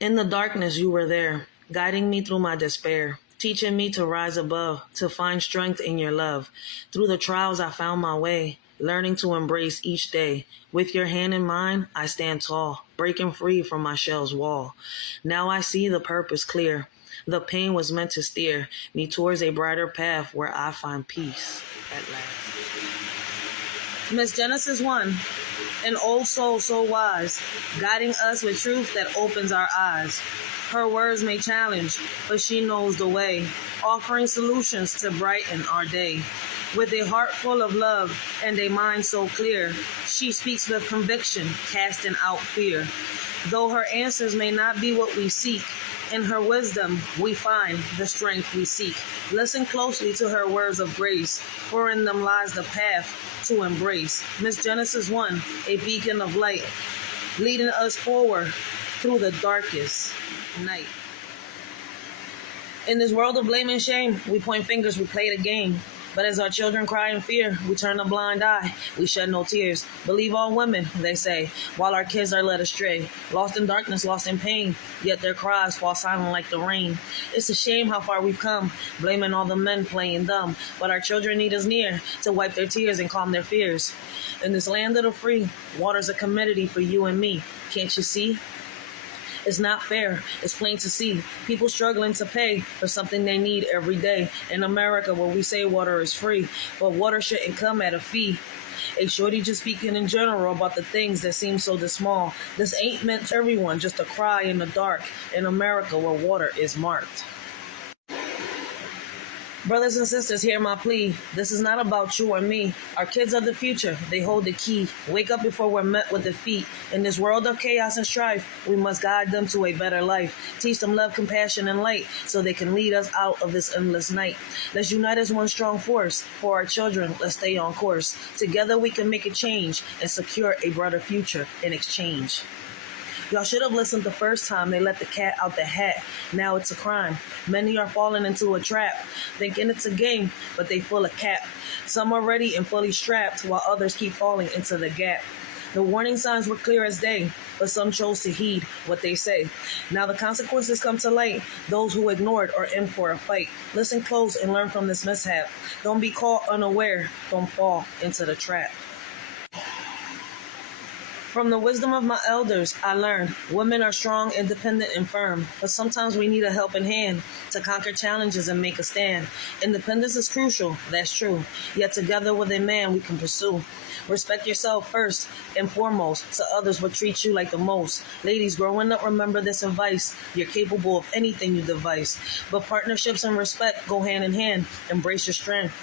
In the darkness, you were there, guiding me through my despair, teaching me to rise above, to find strength in your love. Through the trials, I found my way, learning to embrace each day. With your hand in mine, I stand tall, breaking free from my shell's wall. Now I see the purpose clear. The pain was meant to steer me towards a brighter path where I find peace at last. Miss Genesis 1, an old soul so wise, guiding us with truth that opens our eyes. Her words may challenge, but she knows the way, offering solutions to brighten our day. With a heart full of love and a mind so clear, she speaks with conviction, casting out fear. Though her answers may not be what we seek, in her wisdom we find the strength we seek. Listen closely to her words of grace, for in them lies the path to embrace. Miss Genesis 1, a beacon of light, leading us forward through the darkest night. In this world of blame and shame, we point fingers, we play the game. But as our children cry in fear, we turn a blind eye, we shed no tears. Believe all women, they say, while our kids are led astray. Lost in darkness, lost in pain, yet their cries fall silent like the rain. It's a shame how far we've come, blaming all the men playing dumb. But our children need us near to wipe their tears and calm their fears. In this land of the free, water's a commodity for you and me. Can't you see? It's not fair. It's plain to see. People struggling to pay for something they need every day. In America, where we say water is free, but water shouldn't come at a fee. A shorty just speaking in general about the things that seem so small. This ain't meant to everyone, just a cry in the dark. In America, where water is marked. Brothers and sisters, hear my plea. This is not about you or me. Our kids are the future. They hold the key. Wake up before we're met with defeat. In this world of chaos and strife, we must guide them to a better life. Teach them love, compassion, and light so they can lead us out of this endless night. Let's unite as one strong force. For our children, let's stay on course. Together we can make a change and secure a brighter future in exchange. Y'all should have listened the first time they let the cat out the hat. Now it's a crime. Many are falling into a trap, thinking it's a game, but they full of cap. Some are ready and fully strapped, while others keep falling into the gap. The warning signs were clear as day, but some chose to heed what they say. Now the consequences come to light. Those who ignored are in for a fight. Listen close and learn from this mishap. Don't be caught unaware. Don't fall into the trap. From the wisdom of my elders, I learned women are strong, independent, and firm, but sometimes we need a helping hand to conquer challenges and make a stand. Independence is crucial, that's true, yet together with a man we can pursue. Respect yourself first and foremost, so others will treat you like the most. Ladies, growing up, remember this advice. You're capable of anything you devise, but partnerships and respect go hand in hand. Embrace your strength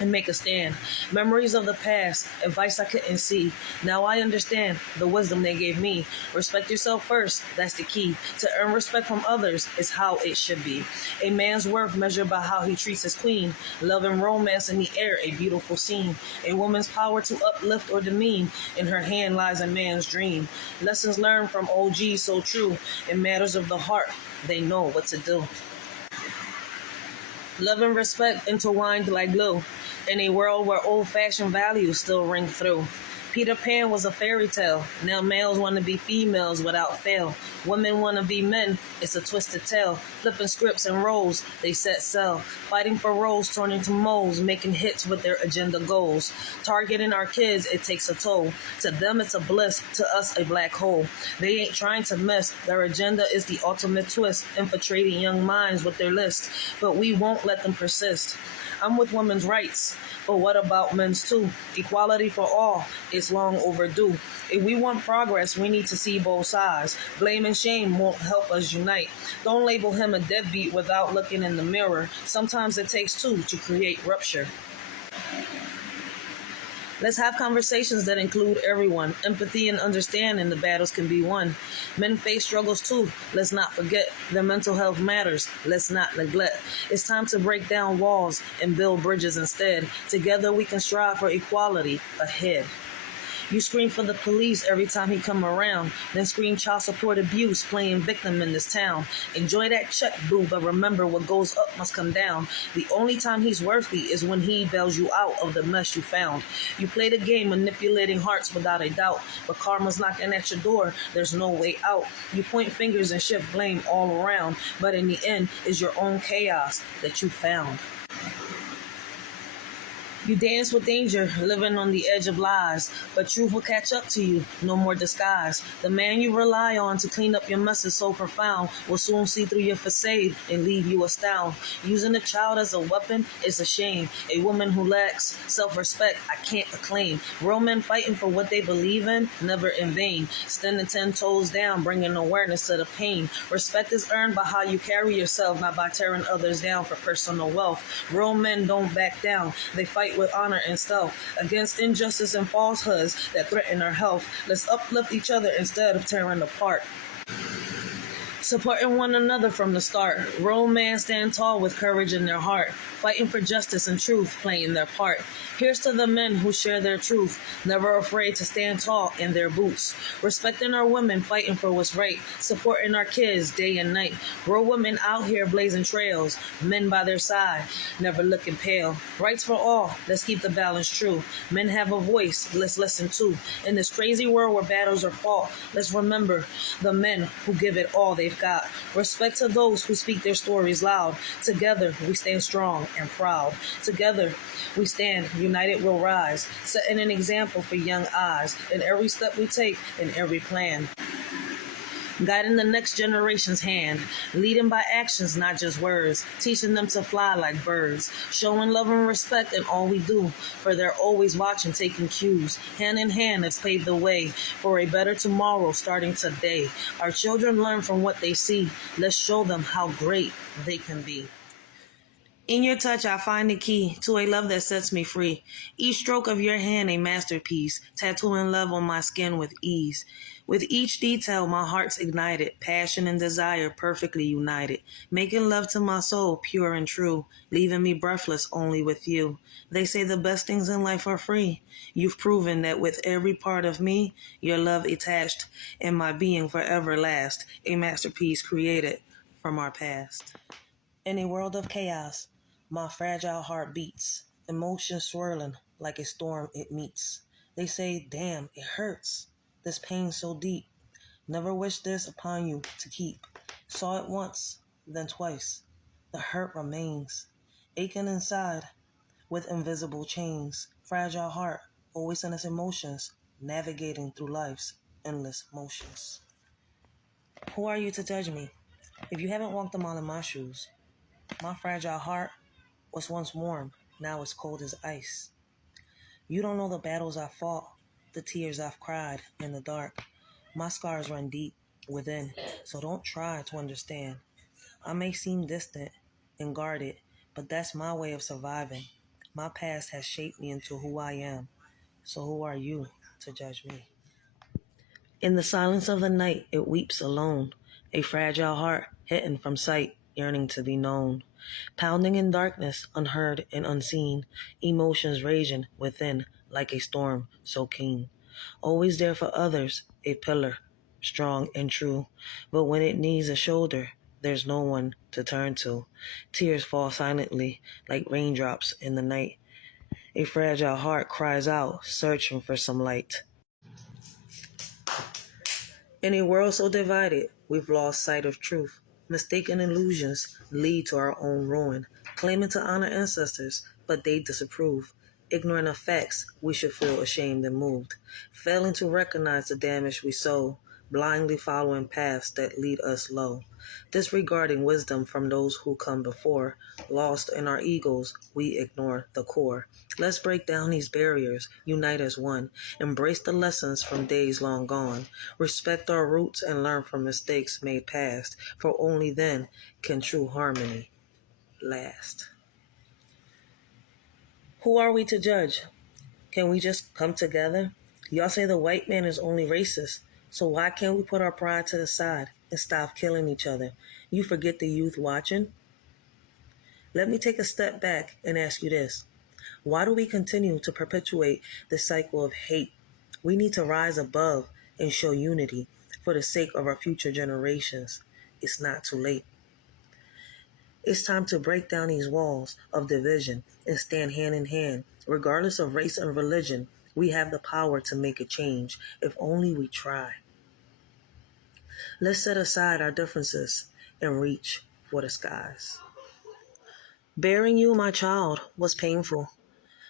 and make a stand. Memories of the past, advice I couldn't see. Now I understand the wisdom they gave me. Respect yourself first, that's the key. To earn respect from others is how it should be. A man's worth measured by how he treats his queen. Love and romance in the air, a beautiful scene. A woman's power to uplift or demean. In her hand lies a man's dream. Lessons learned from OGs so true. In matters of the heart, they know what to do. Love and respect intertwined like glue, in a world where old-fashioned values still ring through. Peter Pan was a fairy tale. Now males want to be females without fail. Women want to be men. It's a twisted tale. Flipping scripts and roles, they set sail. Fighting for roles torn into moles, making hits with their agenda goals. Targeting our kids, it takes a toll. To them, it's a bliss. To us, a black hole. They ain't trying to miss. Their agenda is the ultimate twist, infiltrating young minds with their list. But we won't let them persist. I'm with women's rights, but what about men's too? Equality for all is long overdue. If we want progress, we need to see both sides. Blame and shame won't help us unite. Don't label him a deadbeat without looking in the mirror. Sometimes it takes two to create rupture. Let's have conversations that include everyone. Empathy and understanding the battles can be won. Men face struggles too. Let's not forget their mental health matters. Let's not neglect. It's time to break down walls and build bridges instead. Together we can strive for equality ahead. You scream for the police every time he come around, then scream child support abuse, playing victim in this town. Enjoy that check, boo, but remember what goes up must come down. The only time he's worthy is when he bails you out of the mess you found. You play the game manipulating hearts without a doubt, but karma's knocking at your door, there's no way out. You point fingers and shift blame all around, but in the end, it's your own chaos that you found. You dance with danger, living on the edge of lies, but truth will catch up to you, no more disguise. The man you rely on to clean up your messes so profound will soon see through your facade and leave you astounded. Using a child as a weapon is a shame. A woman who lacks self-respect, I can't acclaim. Real men fighting for what they believe in, never in vain. Standing 10 toes down, bringing awareness to the pain. Respect is earned by how you carry yourself, not by tearing others down for personal wealth. Real men don't back down. They fight with honor and stealth against injustice and falsehoods that threaten our health. Let's uplift each other instead of tearing apart. Supporting one another from the start. Real men stand tall with courage in their heart, fighting for justice and truth, playing their part. Here's to the men who share their truth, never afraid to stand tall in their boots. Respecting our women, fighting for what's right, supporting our kids day and night. Real women out here blazing trails, men by their side, never looking pale. Rights for all, let's keep the balance true. Men have a voice, let's listen too. In this crazy world where battles are fought, let's remember the men who give it all they've got. Respect to those who speak their stories loud. Together we stand strong and proud. Together we stand, united we'll rise, setting an example for young eyes in every step we take, in every plan. Guiding the next generation's hand, leading by actions, not just words, teaching them to fly like birds, showing love and respect in all we do, for they're always watching, taking cues. Hand in hand, let's pave the way for a better tomorrow starting today. Our children learn from what they see. Let's show them how great they can be. In your touch, I find the key to a love that sets me free. Each stroke of your hand, a masterpiece, tattooing love on my skin with ease. With each detail, my heart's ignited, passion and desire perfectly united, making love to my soul pure and true, leaving me breathless only with you. They say the best things in life are free. You've proven that with every part of me, your love attached, and my being forever last, a masterpiece created from our past. In a world of chaos, my fragile heart beats, emotions swirling like a storm it meets. They say, damn, it hurts. This pain so deep. Never wish this upon you to keep. Saw it once, then twice. The hurt remains, aching inside with invisible chains. Fragile heart, always in its emotions, navigating through life's endless motions. Who are you to judge me? If you haven't walked a mile in my shoes, my fragile heart was once warm, now it's cold as ice. You don't know the battles I fought, the tears I've cried in the dark. My scars run deep within, so don't try to understand. I may seem distant and guarded, but that's my way of surviving. My past has shaped me into who I am, so who are you to judge me? In the silence of the night, it weeps alone, a fragile heart hidden from sight, yearning to be known. Pounding in darkness, unheard and unseen, emotions raging within like a storm so keen. Always there for others, a pillar, strong and true. But when it needs a shoulder, there's no one to turn to. Tears fall silently like raindrops in the night. A fragile heart cries out, searching for some light. In a world so divided, we've lost sight of truth. Mistaken illusions lead to our own ruin. Claiming to honor ancestors, but they disapprove. Ignorant of facts, we should feel ashamed and moved. Failing to recognize the damage we sow. Blindly following paths that lead us low. Disregarding wisdom from those who come before. Lost in our egos, we ignore the core. Let's break down these barriers, unite as one. Embrace the lessons from days long gone. Respect our roots and learn from mistakes made past, for only then can true harmony last. Who are we to judge? Can we just come together? Y'all say the white man is only racist, so why can't we put our pride to the side and stop killing each other? You forget the youth watching? Let me take a step back and ask you this. Why do we continue to perpetuate this cycle of hate? We need to rise above and show unity for the sake of our future generations. It's not too late. It's time to break down these walls of division and stand hand in hand. Regardless of race and religion, we have the power to make a change if only we try. Let's set aside our differences and reach for the skies. Bearing you, my child, was painful.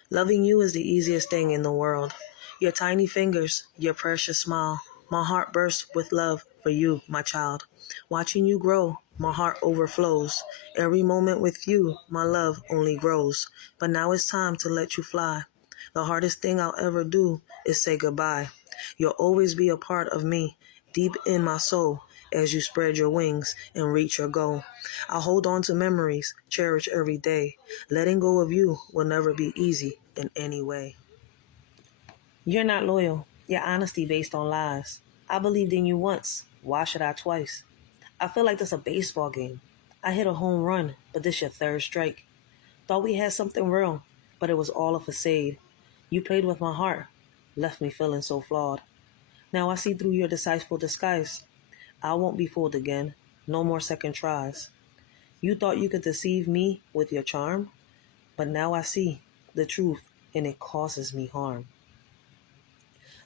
Loving you is the easiest thing in the world. Your tiny fingers, your precious smile. My heart bursts with love for you, my child. Watching you grow, my heart overflows. Every moment with you, my love only grows. But now it's time to let you fly. The hardest thing I'll ever do is say goodbye. You'll always be a part of me, deep in my soul, as you spread your wings and reach your goal. I'll hold on to memories, cherish every day. Letting go of you will never be easy in any way. You're not loyal. Your honesty based on lies. I believed in you once. Why should I twice? I feel like this a baseball game. I hit a home run, but this your third strike. Thought we had something real, but it was all a facade. You played with my heart, left me feeling so flawed. Now I see through your deceitful disguise. I won't be fooled again. No more second tries. You thought you could deceive me with your charm, but now I see the truth and it causes me harm.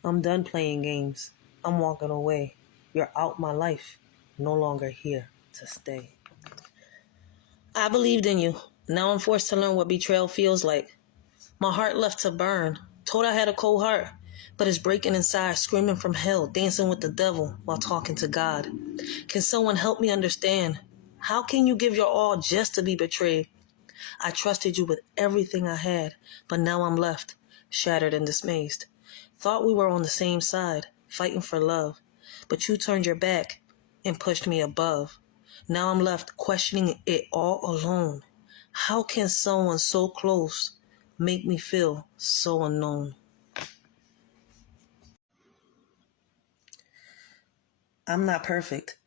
I'm done playing games. I'm walking away. You're out my life, no longer here to stay. I believed in you. Now I'm forced to learn what betrayal feels like. My heart left to burn. Told I had a cold heart, but it's breaking inside, screaming from hell, dancing with the devil while talking to God. Can someone help me understand? How can you give your all just to be betrayed? I trusted you with everything I had, but now I'm left, shattered and dismayed. Thought we were on the same side, fighting for love, but you turned your back and pushed me above. Now I'm left questioning it all alone. How can someone so close make me feel so unknown? I'm not perfect.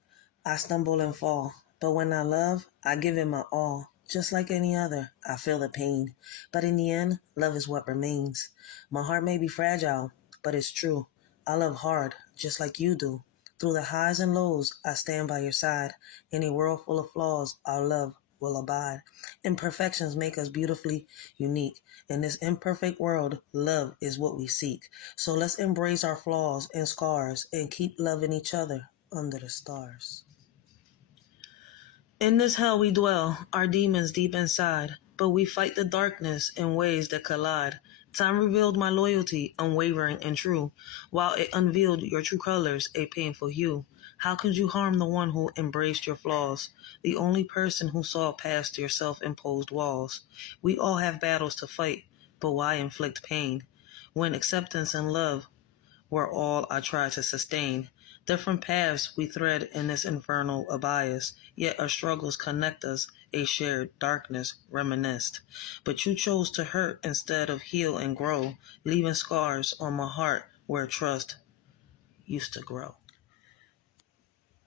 I stumble and fall, but when I love, I give it my all. Just like any other, I feel the pain, but in the end, love is what remains. My heart may be fragile, but it's true. I love hard, just like you do. Through the highs and lows, I stand by your side. In a world full of flaws, our love will abide. Imperfections make us beautifully unique. In this imperfect world, love is what we seek. So let's embrace our flaws and scars and keep loving each other under the stars. In this hell we dwell, our demons deep inside, but we fight the darkness in ways that collide. Time revealed my loyalty, unwavering and true, while it unveiled your true colors, a painful hue. How could you harm the one who embraced your flaws, the only person who saw past your self-imposed walls? We all have battles to fight, but why inflict pain, when acceptance and love were all I tried to sustain? Different paths we thread in this infernal abyss, yet our struggles connect us, a shared darkness reminisced. But you chose to hurt instead of heal and grow, leaving scars on my heart where trust used to grow.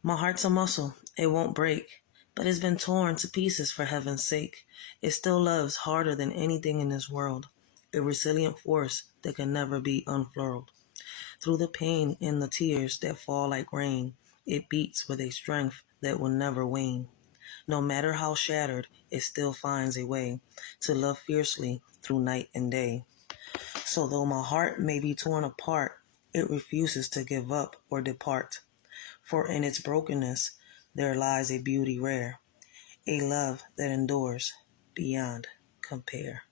My heart's a muscle, it won't break, but it's been torn to pieces for heaven's sake. It still loves harder than anything in this world, a resilient force that can never be unfurled. Through the pain and the tears that fall like rain, it beats with a strength that will never wane. No matter how shattered, it still finds a way to love fiercely through night and day. So though my heart may be torn apart, it refuses to give up or depart. For in its brokenness there lies a beauty rare, a love that endures beyond compare.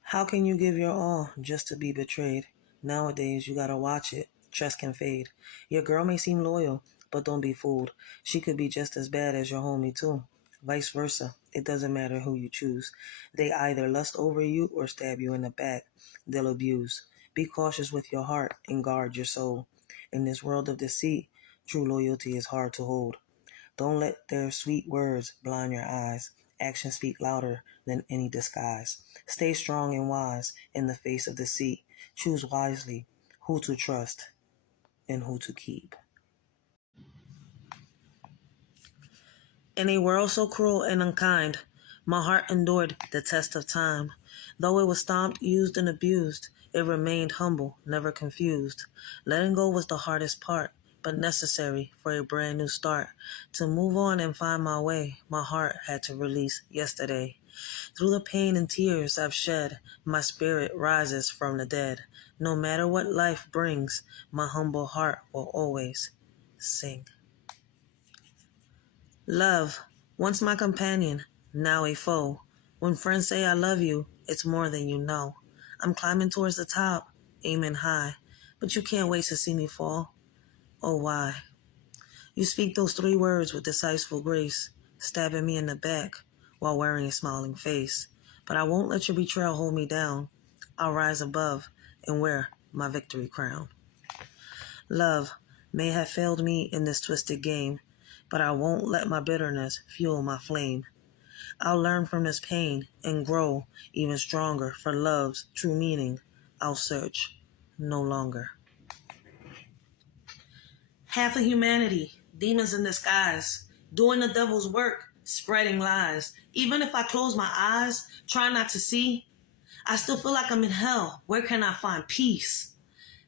How can you give your all just to be betrayed? Nowadays, you gotta watch it. Trust can fade. Your girl may seem loyal, but don't be fooled. She could be just as bad as your homie, too. Vice versa. It doesn't matter who you choose. They either lust over you or stab you in the back. They'll abuse. Be cautious with your heart and guard your soul. In this world of deceit, true loyalty is hard to hold. Don't let their sweet words blind your eyes. Actions speak louder than any disguise. Stay strong and wise in the face of deceit. Choose wisely who to trust and who to keep. In a world so cruel and unkind, my heart endured the test of time. Though it was stomped, used, and abused, it remained humble, never confused. Letting go was the hardest part, but necessary for a brand new start. To move on and find my way, my heart had to release yesterday. Through the pain and tears I've shed, my spirit rises from the dead. No matter what life brings, my humble heart will always sing. Love, once my companion, now a foe. When friends say I love you, it's more than you know. I'm climbing towards the top, aiming high, but you can't wait to see me fall. Oh, why? You speak those 3 words with decisive grace, stabbing me in the back while wearing a smiling face. But I won't let your betrayal hold me down. I'll rise above and wear my victory crown. Love may have failed me in this twisted game, but I won't let my bitterness fuel my flame. I'll learn from this pain and grow even stronger for love's true meaning. I'll search no longer. Half of humanity, demons in disguise, doing the devil's work, spreading lies. Even if I close my eyes, try not to see, I still feel like I'm in hell. Where can I find peace?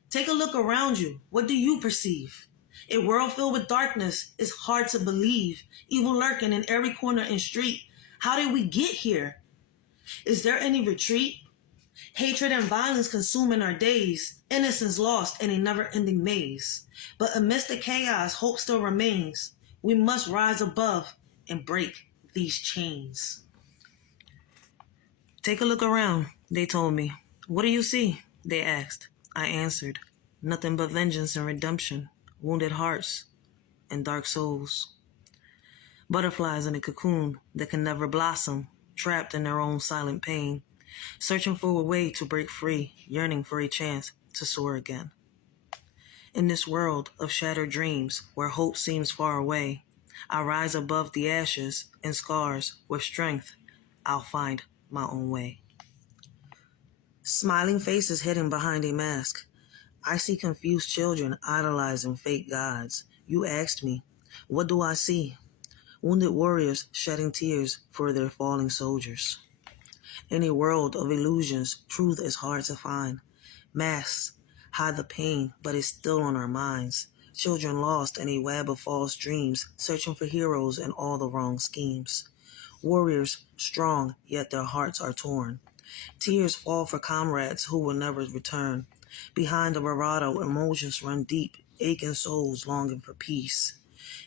Take a look around you. What do you perceive? A world filled with darkness is hard to believe. Evil lurking in every corner and street. How did we get here? Is there any retreat? Hatred and violence consuming our days. Innocence lost in a never-ending maze. But amidst the chaos, hope still remains. We must rise above and break these chains. Take a look around, they told me. What do you see? They asked. I answered, nothing but vengeance and redemption, wounded hearts and dark souls. Butterflies in a cocoon that can never blossom, trapped in their own silent pain, searching for a way to break free, yearning for a chance to soar again. In this world of shattered dreams, where hope seems far away, I rise above the ashes and scars. With strength, I'll find my own way. Smiling faces hidden behind a mask. I see confused children idolizing fake gods. You asked me, what do I see? Wounded warriors shedding tears for their falling soldiers. In a world of illusions, truth is hard to find. Masks hide the pain, but it's still on our minds. Children lost in a web of false dreams, searching for heroes in all the wrong schemes. Warriors strong, yet their hearts are torn. Tears fall for comrades who will never return. Behind the bravado, emotions run deep, aching souls longing for peace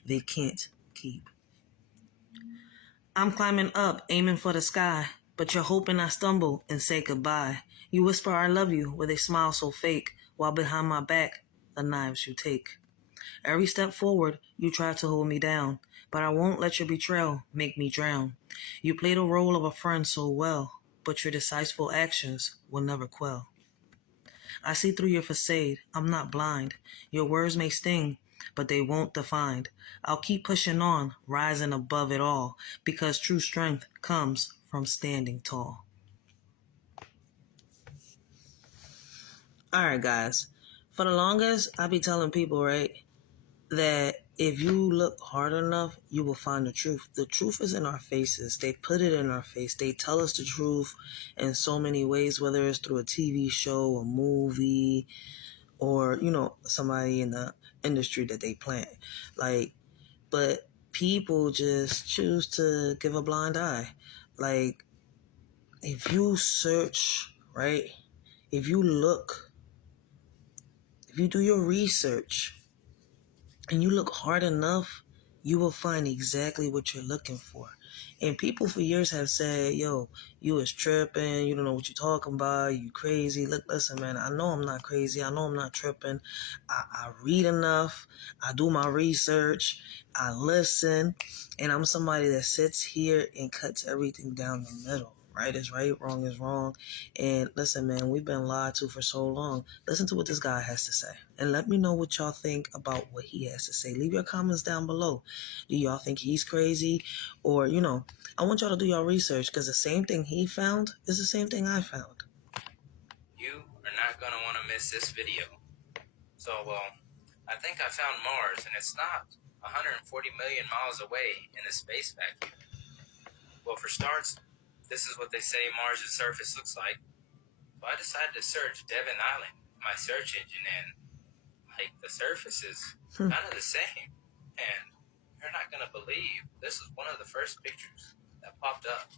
they can't keep. I'm climbing up, aiming for the sky. But you're hoping I stumble and say goodbye. You whisper I love you with a smile so fake, while behind my back, the knives you take. Every step forward, you try to hold me down, but I won't let your betrayal make me drown. You play the role of a friend so well, but your decisive actions will never quell. I see through your facade, I'm not blind. Your words may sting, but they won't define. I'll keep pushing on, rising above it all, because true strength comes from standing tall. Alright guys, for the longest, I be telling people, right, that if you look hard enough, you will find the truth. The truth is in our faces. They put it in our face. They tell us the truth in so many ways, whether it's through a TV show, a movie, or, somebody in the industry that they plant. But people just choose to give a blind eye. If you search, right? If you look, if you do your research, and you look hard enough, you will find exactly what you're looking for. And people for years have said, yo, you is tripping, you don't know what you're talking about, you crazy. Look, listen, man, I know I'm not crazy. I know I'm not tripping. I read enough. I do my research. I listen. And I'm somebody that sits here and cuts everything down the middle. Right is right, wrong is wrong. And listen, man, we've been lied to for so long. Listen to what this guy has to say. And let me know what y'all think about what he has to say. Leave your comments down below. Do y'all think he's crazy? Or, I want y'all to do your research, because the same thing he found is the same thing I found. You are not going to want to miss this video. So, I think I found Mars, and it's not 140 million miles away in a space vacuum. Well, for starts, this is what they say Mars' surface looks like. So I decided to search Devon Island, my search engine, and the surface is kind of the same. And you're not going to believe this is one of the first pictures that popped up.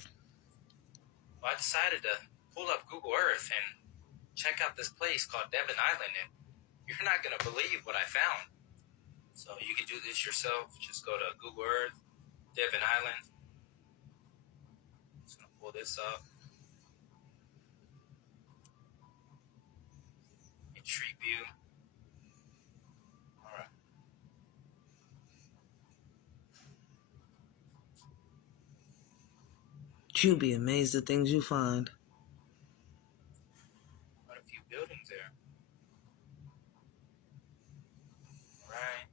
So I decided to pull up Google Earth and check out this place called Devon Island, and you're not going to believe what I found. So you can do this yourself. Just go to Google Earth, Devon Island. Just going to pull this up. Street view. All right. You'll be amazed at things you find. Quite a few buildings there. All right.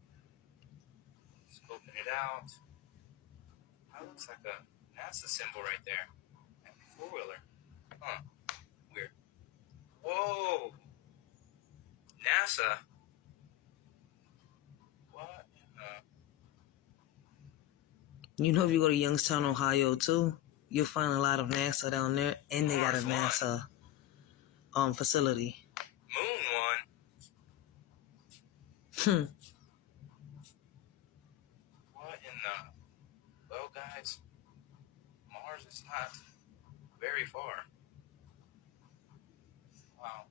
Scoping it out. That looks like a NASA symbol right there. And a four-wheeler. Huh. Weird. Whoa. NASA. What? If you go to Youngstown, Ohio, too, you'll find a lot of NASA down there, and they got a NASA facility. Moon one. What in the... Well, guys, Mars is not very far. Wow.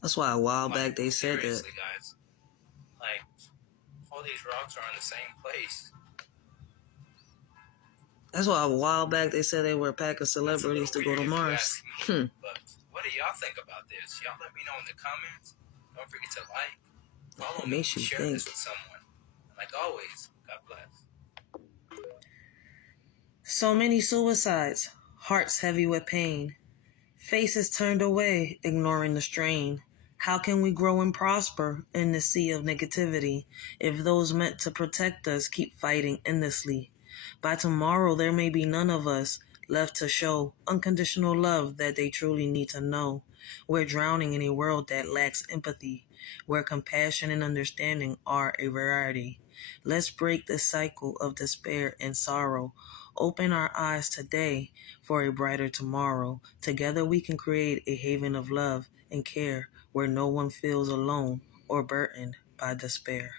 That's why a while back they said that. Seriously, guys. All these rocks are in the same place. That's why a while back they said they were a pack of celebrities to go to Mars. But what do y'all think about this? Y'all let me know in the comments. Don't forget to like, follow me, share this with someone. Like always, God bless. So many suicides, hearts heavy with pain, faces turned away, ignoring the strain. How can we grow and prosper in the sea of negativity if those meant to protect us keep fighting endlessly? By tomorrow, there may be none of us left to show unconditional love that they truly need to know. We're drowning in a world that lacks empathy, where compassion and understanding are a rarity. Let's break the cycle of despair and sorrow. Open our eyes today for a brighter tomorrow. Together we can create a haven of love and care where no one feels alone or burdened by despair.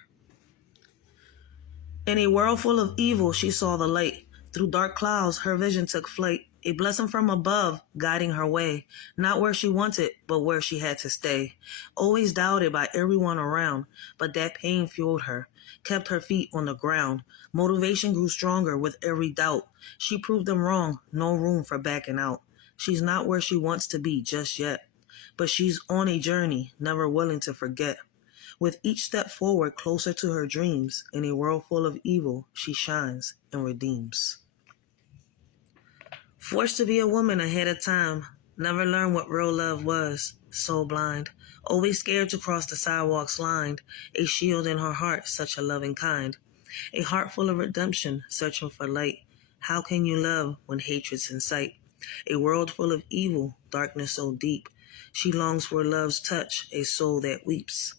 In a world full of evil, she saw the light. Through dark clouds, her vision took flight. A blessing from above, guiding her way, not where she wanted, but where she had to stay. Always doubted by everyone around, but that pain fueled her, kept her feet on the ground. Motivation grew stronger with every doubt. She proved them wrong, no room for backing out. She's not where she wants to be just yet, but she's on a journey, never willing to forget. With each step forward, closer to her dreams, in a world full of evil, she shines and redeems. Forced to be a woman ahead of time, never learned what real love was, so blind, always scared to cross the sidewalks lined, a shield in her heart, such a loving kind, a heart full of redemption, searching for light. How can you love when hatred's in sight? A world full of evil, darkness so deep, she longs for love's touch, a soul that weeps.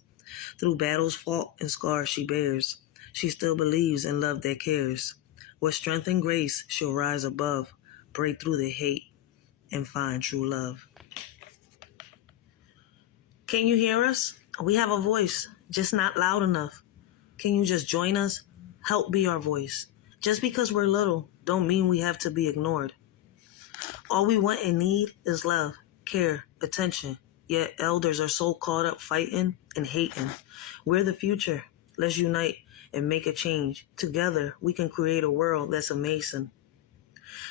Through battles fought and scars she bears, she still believes in love that cares. With strength and grace, she'll rise above, break through the hate, and find true love. Can you hear us? We have a voice, just not loud enough. Can you just join us? Help be our voice. Just because we're little, don't mean we have to be ignored. All we want and need is love, care, attention. Yet elders are so caught up fighting and hating. We're the future. Let's unite and make a change. Together, we can create a world that's amazing.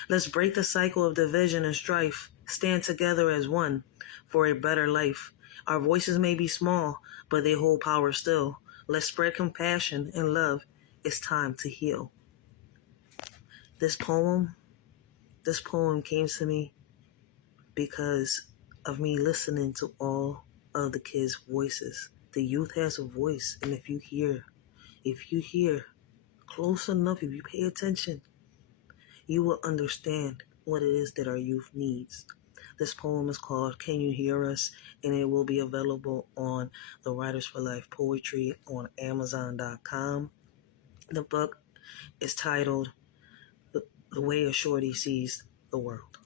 Let's break the cycle of division and strife. Stand together as one for a better life. Our voices may be small, but they hold power still. Let's spread compassion and love. It's time to heal. This poem came to me because of me listening to all of the kids' voices. The youth has a voice, and if you hear close enough, if you pay attention, you will understand what it is that our youth needs. This poem is called Can You Hear Us? And it will be available on the Ryders4LIfe poetry on Amazon.com. The book is titled The Way a Shorty Sees the World.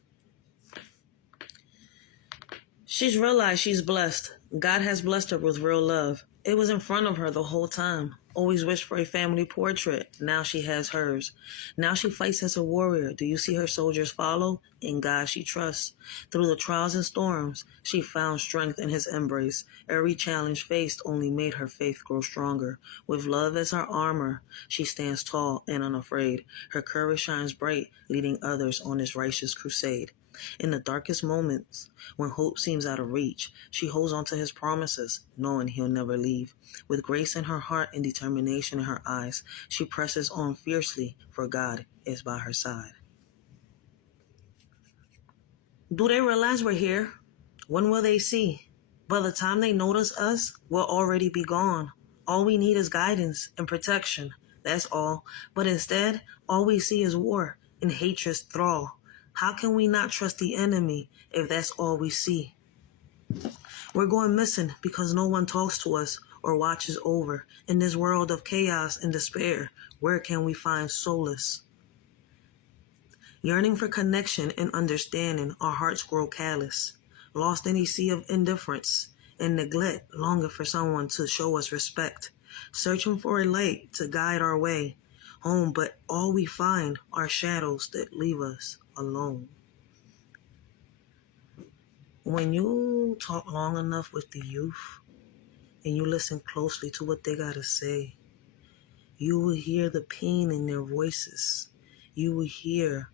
She's realized she's blessed. God has blessed her with real love. It was in front of her the whole time. Always wished for a family portrait. Now she has hers. Now she fights as a warrior. Do you see her soldiers follow? In God she trusts. Through the trials and storms, she found strength in his embrace. Every challenge faced only made her faith grow stronger. With love as her armor, she stands tall and unafraid. Her courage shines bright, leading others on this righteous crusade. In the darkest moments, when hope seems out of reach, she holds on to his promises, knowing he'll never leave. With grace in her heart and determination in her eyes, she presses on fiercely, for God is by her side. Do they realize we're here? When will they see? By the time they notice us, we'll already be gone. All we need is guidance and protection, that's all. But instead, all we see is war and hatred's thrall. How can we not trust the enemy if that's all we see? We're going missing because no one talks to us or watches over. In this world of chaos and despair, where can we find solace? Yearning for connection and understanding, our hearts grow callous. Lost in a sea of indifference and neglect, longing for someone to show us respect. Searching for a light to guide our way home, but all we find are shadows that leave us alone. When you talk long enough with the youth and you listen closely to what they gotta say, you will hear the pain in their voices. You will hear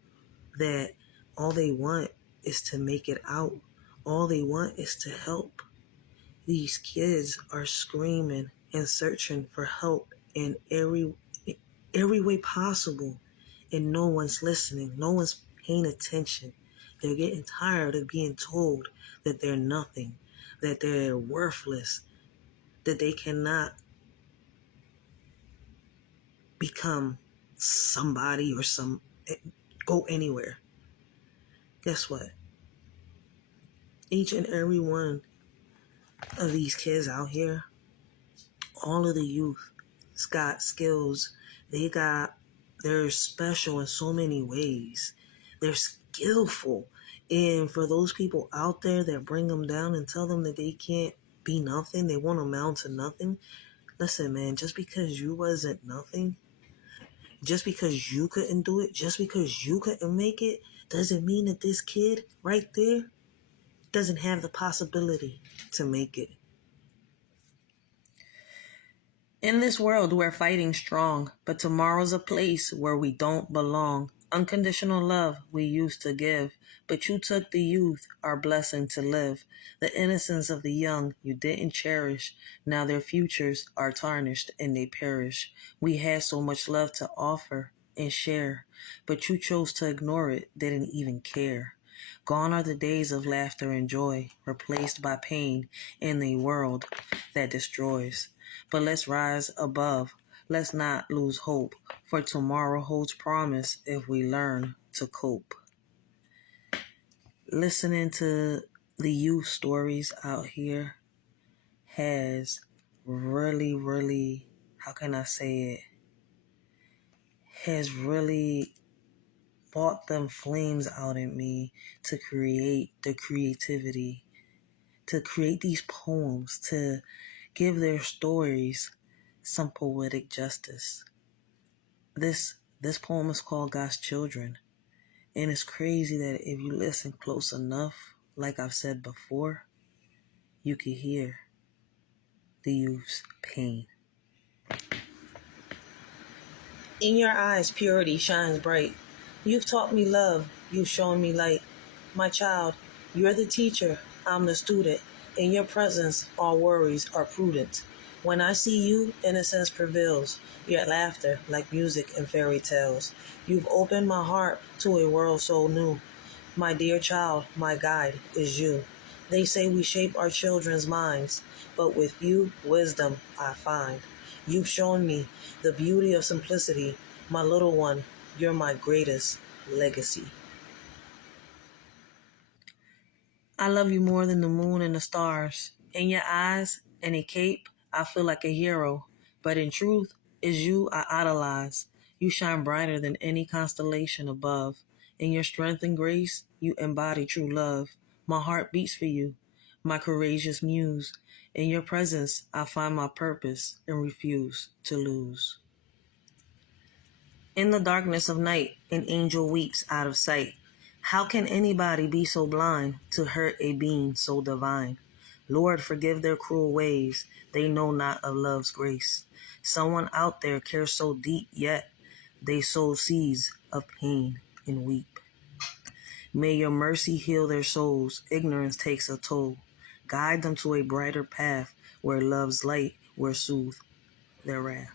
that all they want is to make it out. All they want is to help. These kids are screaming and searching for help in every way possible, and no one's listening. No one's paying attention. They're getting tired of being told that they're nothing, that they're worthless, that they cannot become somebody or go anywhere. Guess what? Each and every one of these kids out here, all of the youth, got skills. They're special in so many ways. They're skillful. And for those people out there that bring them down and tell them that they can't be nothing, they won't amount to nothing. Listen, man, just because you wasn't nothing, just because you couldn't do it, just because you couldn't make it, does it mean that this kid right there doesn't have the possibility to make it? In this world, we're fighting strong, but tomorrow's a place where we don't belong. Unconditional love we used to give, but you took the youth, our blessing to live. The innocence of the young you didn't cherish. Now their futures are tarnished and they perish. We had so much love to offer and share, but you chose to ignore it, didn't even care. Gone are the days of laughter and joy, replaced by pain in a world that destroys. But let's rise above. Let's not lose hope, for tomorrow holds promise if we learn to cope. Listening to the youth stories out here has really, how can I say it, has really brought them flames out in me to create the creativity, to create these poems, to give their stories some poetic justice. This poem is called God's Children, and it's crazy that if you listen close enough, like I've said before, you can hear the youth's pain. In your eyes, purity shines bright. You've taught me love, you've shown me light. My child, you're the teacher, I'm the student. In your presence, all worries are prudent. When I see you, innocence prevails. Your laughter, like music and fairy tales. You've opened my heart to a world so new. My dear child, my guide is you. They say we shape our children's minds, but with you, wisdom I find. You've shown me the beauty of simplicity. My little one, you're my greatest legacy. I love you more than the moon and the stars. In your eyes and a cape, I feel like a hero. But in truth, it's you I idolize. You shine brighter than any constellation above. In your strength and grace, you embody true love. My heart beats for you, my courageous muse. In your presence, I find my purpose and refuse to lose. In the darkness of night, an angel weeps out of sight. How can anybody be so blind to hurt a being so divine? Lord, forgive their cruel ways. They know not of love's grace. Someone out there cares so deep, yet they sow seeds of pain and weep. May your mercy heal their souls. Ignorance takes a toll. Guide them to a brighter path where love's light will soothe their wrath.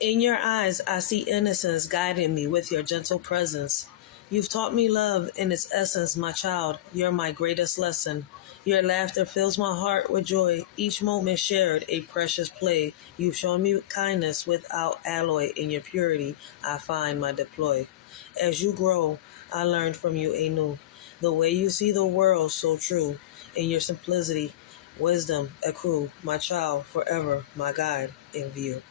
In your eyes, I see innocence guiding me with your gentle presence. You've taught me love in its essence, my child. You're my greatest lesson. Your laughter fills my heart with joy. Each moment shared a precious play. You've shown me kindness without alloy. In your purity, I find my deploy. As you grow, I learned from you anew. The way you see the world so true. In your simplicity, wisdom accrue. My child, forever my guide in view.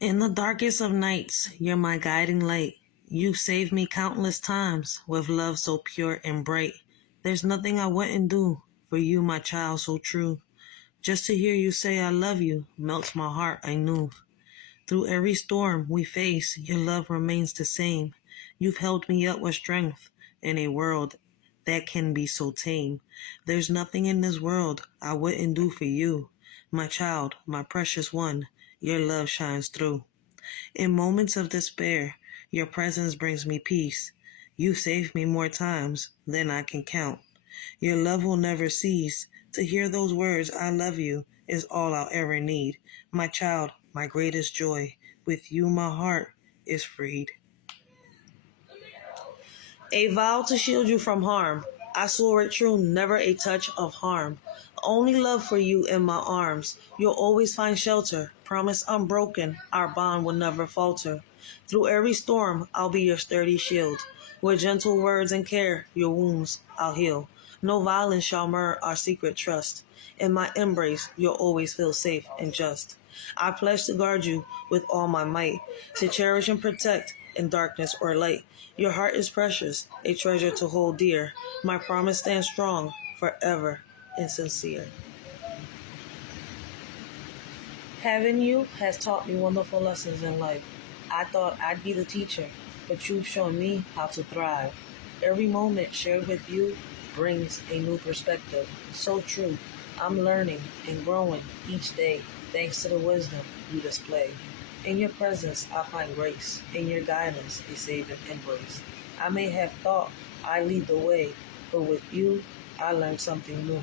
In the darkest of nights, you're my guiding light. You've saved me countless times with love so pure and bright. There's nothing I wouldn't do for you, my child, so true. Just to hear you say I love you melts my heart anew. Through every storm we face, your love remains the same. You've held me up with strength in a world that can be so tame. There's nothing in this world I wouldn't do for you. My child, my precious one, your love shines through. In moments of despair, your presence brings me peace. You've saved me more times than I can count. Your love will never cease. To hear those words, I love you, is all I'll ever need. My child, my greatest joy. With you, my heart is freed. A vow to shield you from harm. I swore it true, never a touch of harm. Only love for you in my arms. You'll always find shelter. Promise unbroken, our bond will never falter. Through every storm, I'll be your sturdy shield. With gentle words and care, your wounds I'll heal. No violence shall mar our secret trust. In my embrace, you'll always feel safe and just. I pledge to guard you with all my might, to cherish and protect in darkness or light. Your heart is precious, a treasure to hold dear. My promise stands strong, forever and sincere. Having you has taught me wonderful lessons in life. I thought I'd be the teacher, but you've shown me how to thrive. Every moment shared with you brings a new perspective. So true. I'm learning and growing each day thanks to the wisdom you display. In your presence, I find grace. In your guidance, a saving embrace. I may have thought I lead the way, but with you, I learn something new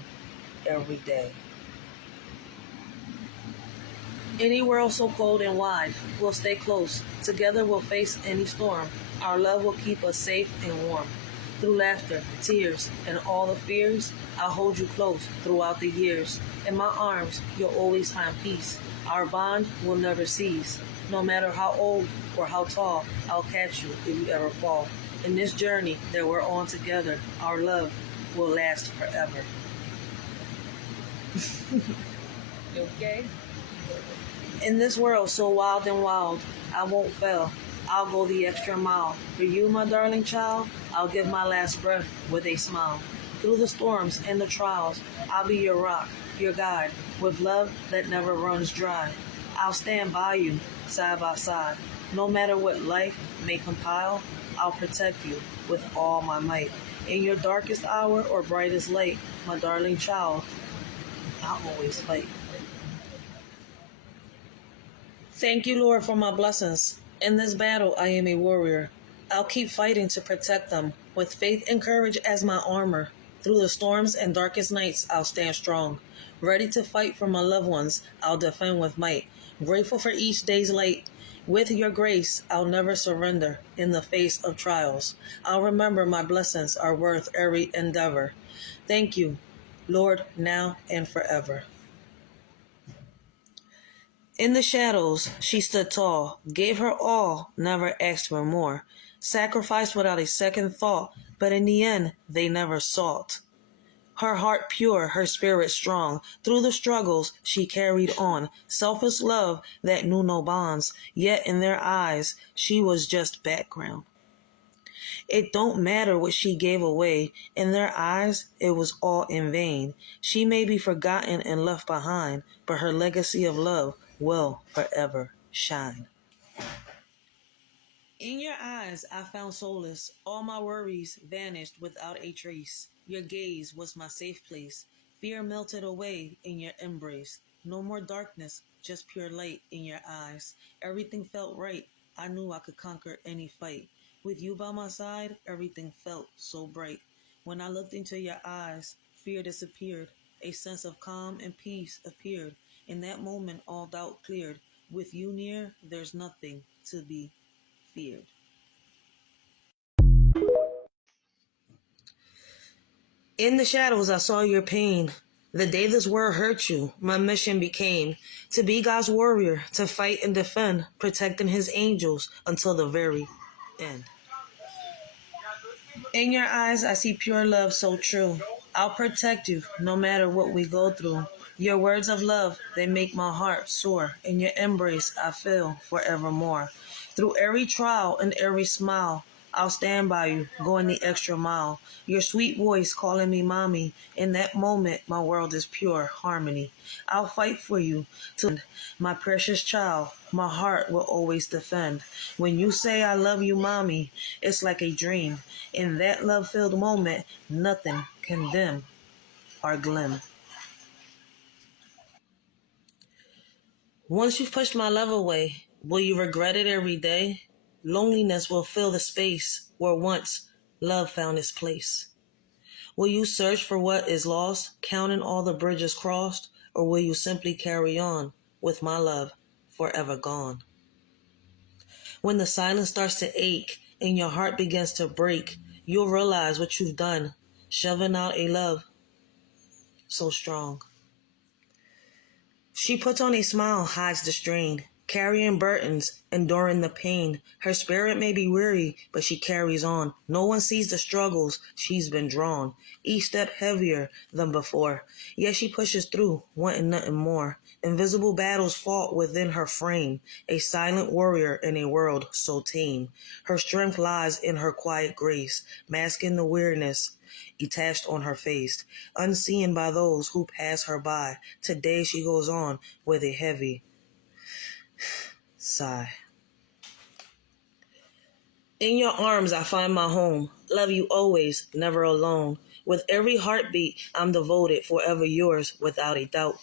every day. Any world so cold and wide, we'll stay close. Together we'll face any storm. Our love will keep us safe and warm. Through laughter, tears, and all the fears, I'll hold you close throughout the years. In my arms, you'll always find peace. Our bond will never cease. No matter how old or how tall, I'll catch you if you ever fall. In this journey that we're on together, our love will last forever. You okay? In this world so wild and wild, I won't fail. I'll go the extra mile. For you, my darling child, I'll give my last breath with a smile. Through the storms and the trials, I'll be your rock, your guide, with love that never runs dry. I'll stand by you, side by side. No matter what life may compile, I'll protect you with all my might. In your darkest hour or brightest light, my darling child, I'll always fight. Thank you, Lord, for my blessings. In this battle, I am a warrior. I'll keep fighting to protect them, with faith and courage as my armor. Through the storms and darkest nights, I'll stand strong. Ready to fight for my loved ones, I'll defend with might. Grateful for each day's light. With your grace, I'll never surrender in the face of trials. I'll remember my blessings are worth every endeavor. Thank you, Lord, now and forever. In the shadows, she stood tall, gave her all, never asked for more, sacrificed without a second thought, but in the end, they never sought. Her heart pure, her spirit strong, through the struggles she carried on, selfless love that knew no bonds, yet in their eyes, she was just background. It don't matter what she gave away, in their eyes, it was all in vain. She may be forgotten and left behind, but her legacy of love will forever shine. In your eyes I found solace, all my worries vanished without a trace. Your gaze was my safe place, fear melted away in your embrace. No more darkness, just pure light in your eyes. Everything felt right, I knew I could conquer any fight. With you by my side, everything felt so bright. When I looked into your eyes, fear disappeared. A sense of calm and peace appeared. In that moment, all doubt cleared. With you near, there's nothing to be feared. In the shadows, I saw your pain. The day this word hurt you, my mission became to be God's warrior, to fight and defend, protecting his angels until the very end. In your eyes, I see pure love so true. I'll protect you no matter what we go through. Your words of love, they make my heart soar. In your embrace, I feel forevermore. Through every trial and every smile, I'll stand by you, going the extra mile. Your sweet voice calling me mommy. In that moment, my world is pure harmony. I'll fight for you till my precious child, my heart will always defend. When you say I love you, mommy, it's like a dream. In that love-filled moment, nothing can dim or glim. Once you've pushed my love away, will you regret it every day? Loneliness will fill the space where once love found its place. Will you search for what is lost, counting all the bridges crossed, or will you simply carry on with my love forever gone? When the silence starts to ache and your heart begins to break, you'll realize what you've done, shoving out a love so strong. She puts on a smile, hides the strain, carrying burdens, enduring the pain. Her spirit may be weary, but she carries on. No one sees the struggles she's been drawn, each step heavier than before. Yet she pushes through, wanting nothing more. Invisible battles fought within her frame, a silent warrior in a world so tame. Her strength lies in her quiet grace, masking the weariness detached on her face, unseen by those who pass her by. Today she goes on with a heavy sigh. In your arms I find my home. Love you always, never alone. With every heartbeat, I'm devoted, forever yours, without a doubt.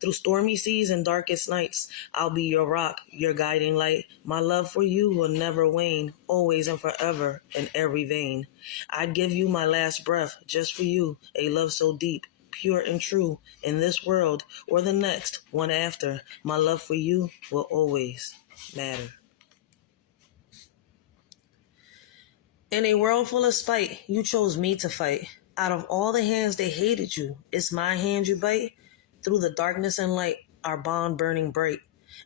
Through stormy seas and darkest nights, I'll be your rock, your guiding light. My love for you will never wane, always and forever, in every vein. I'd give you my last breath, just for you, a love so deep, pure and true. In this world, or the next, one after, my love for you will always matter. In a world full of spite, you chose me to fight. Out of all the hands that hated you, it's my hand you bite. Through the darkness and light, our bond burning bright.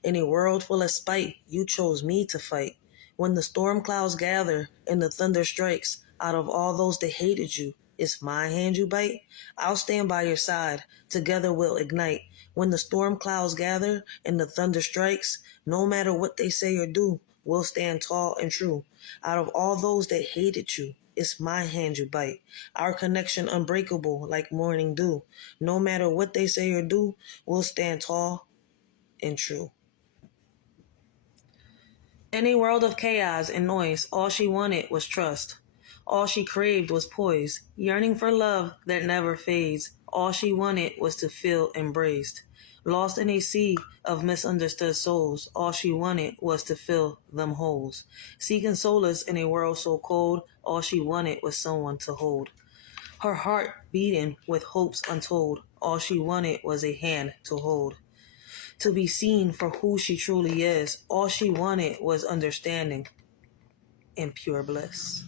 In a world full of spite, you chose me to fight. When the storm clouds gather and the thunder strikes, out of all those that hated you, it's my hand you bite. I'll stand by your side, together we'll ignite. When the storm clouds gather and the thunder strikes, no matter what they say or do, we'll stand tall and true. Out of all those that hated you, it's my hand you bite. Our connection unbreakable like morning dew. No matter what they say or do, we'll stand tall and true. In a world of chaos and noise, all she wanted was trust. All she craved was poise, yearning for love that never fades. All she wanted was to feel embraced. Lost in a sea of misunderstood souls, all she wanted was to fill them holes. Seeking solace in a world so cold, all she wanted was someone to hold. Her heart beating with hopes untold, all she wanted was a hand to hold. To be seen for who she truly is, all she wanted was understanding and pure bliss.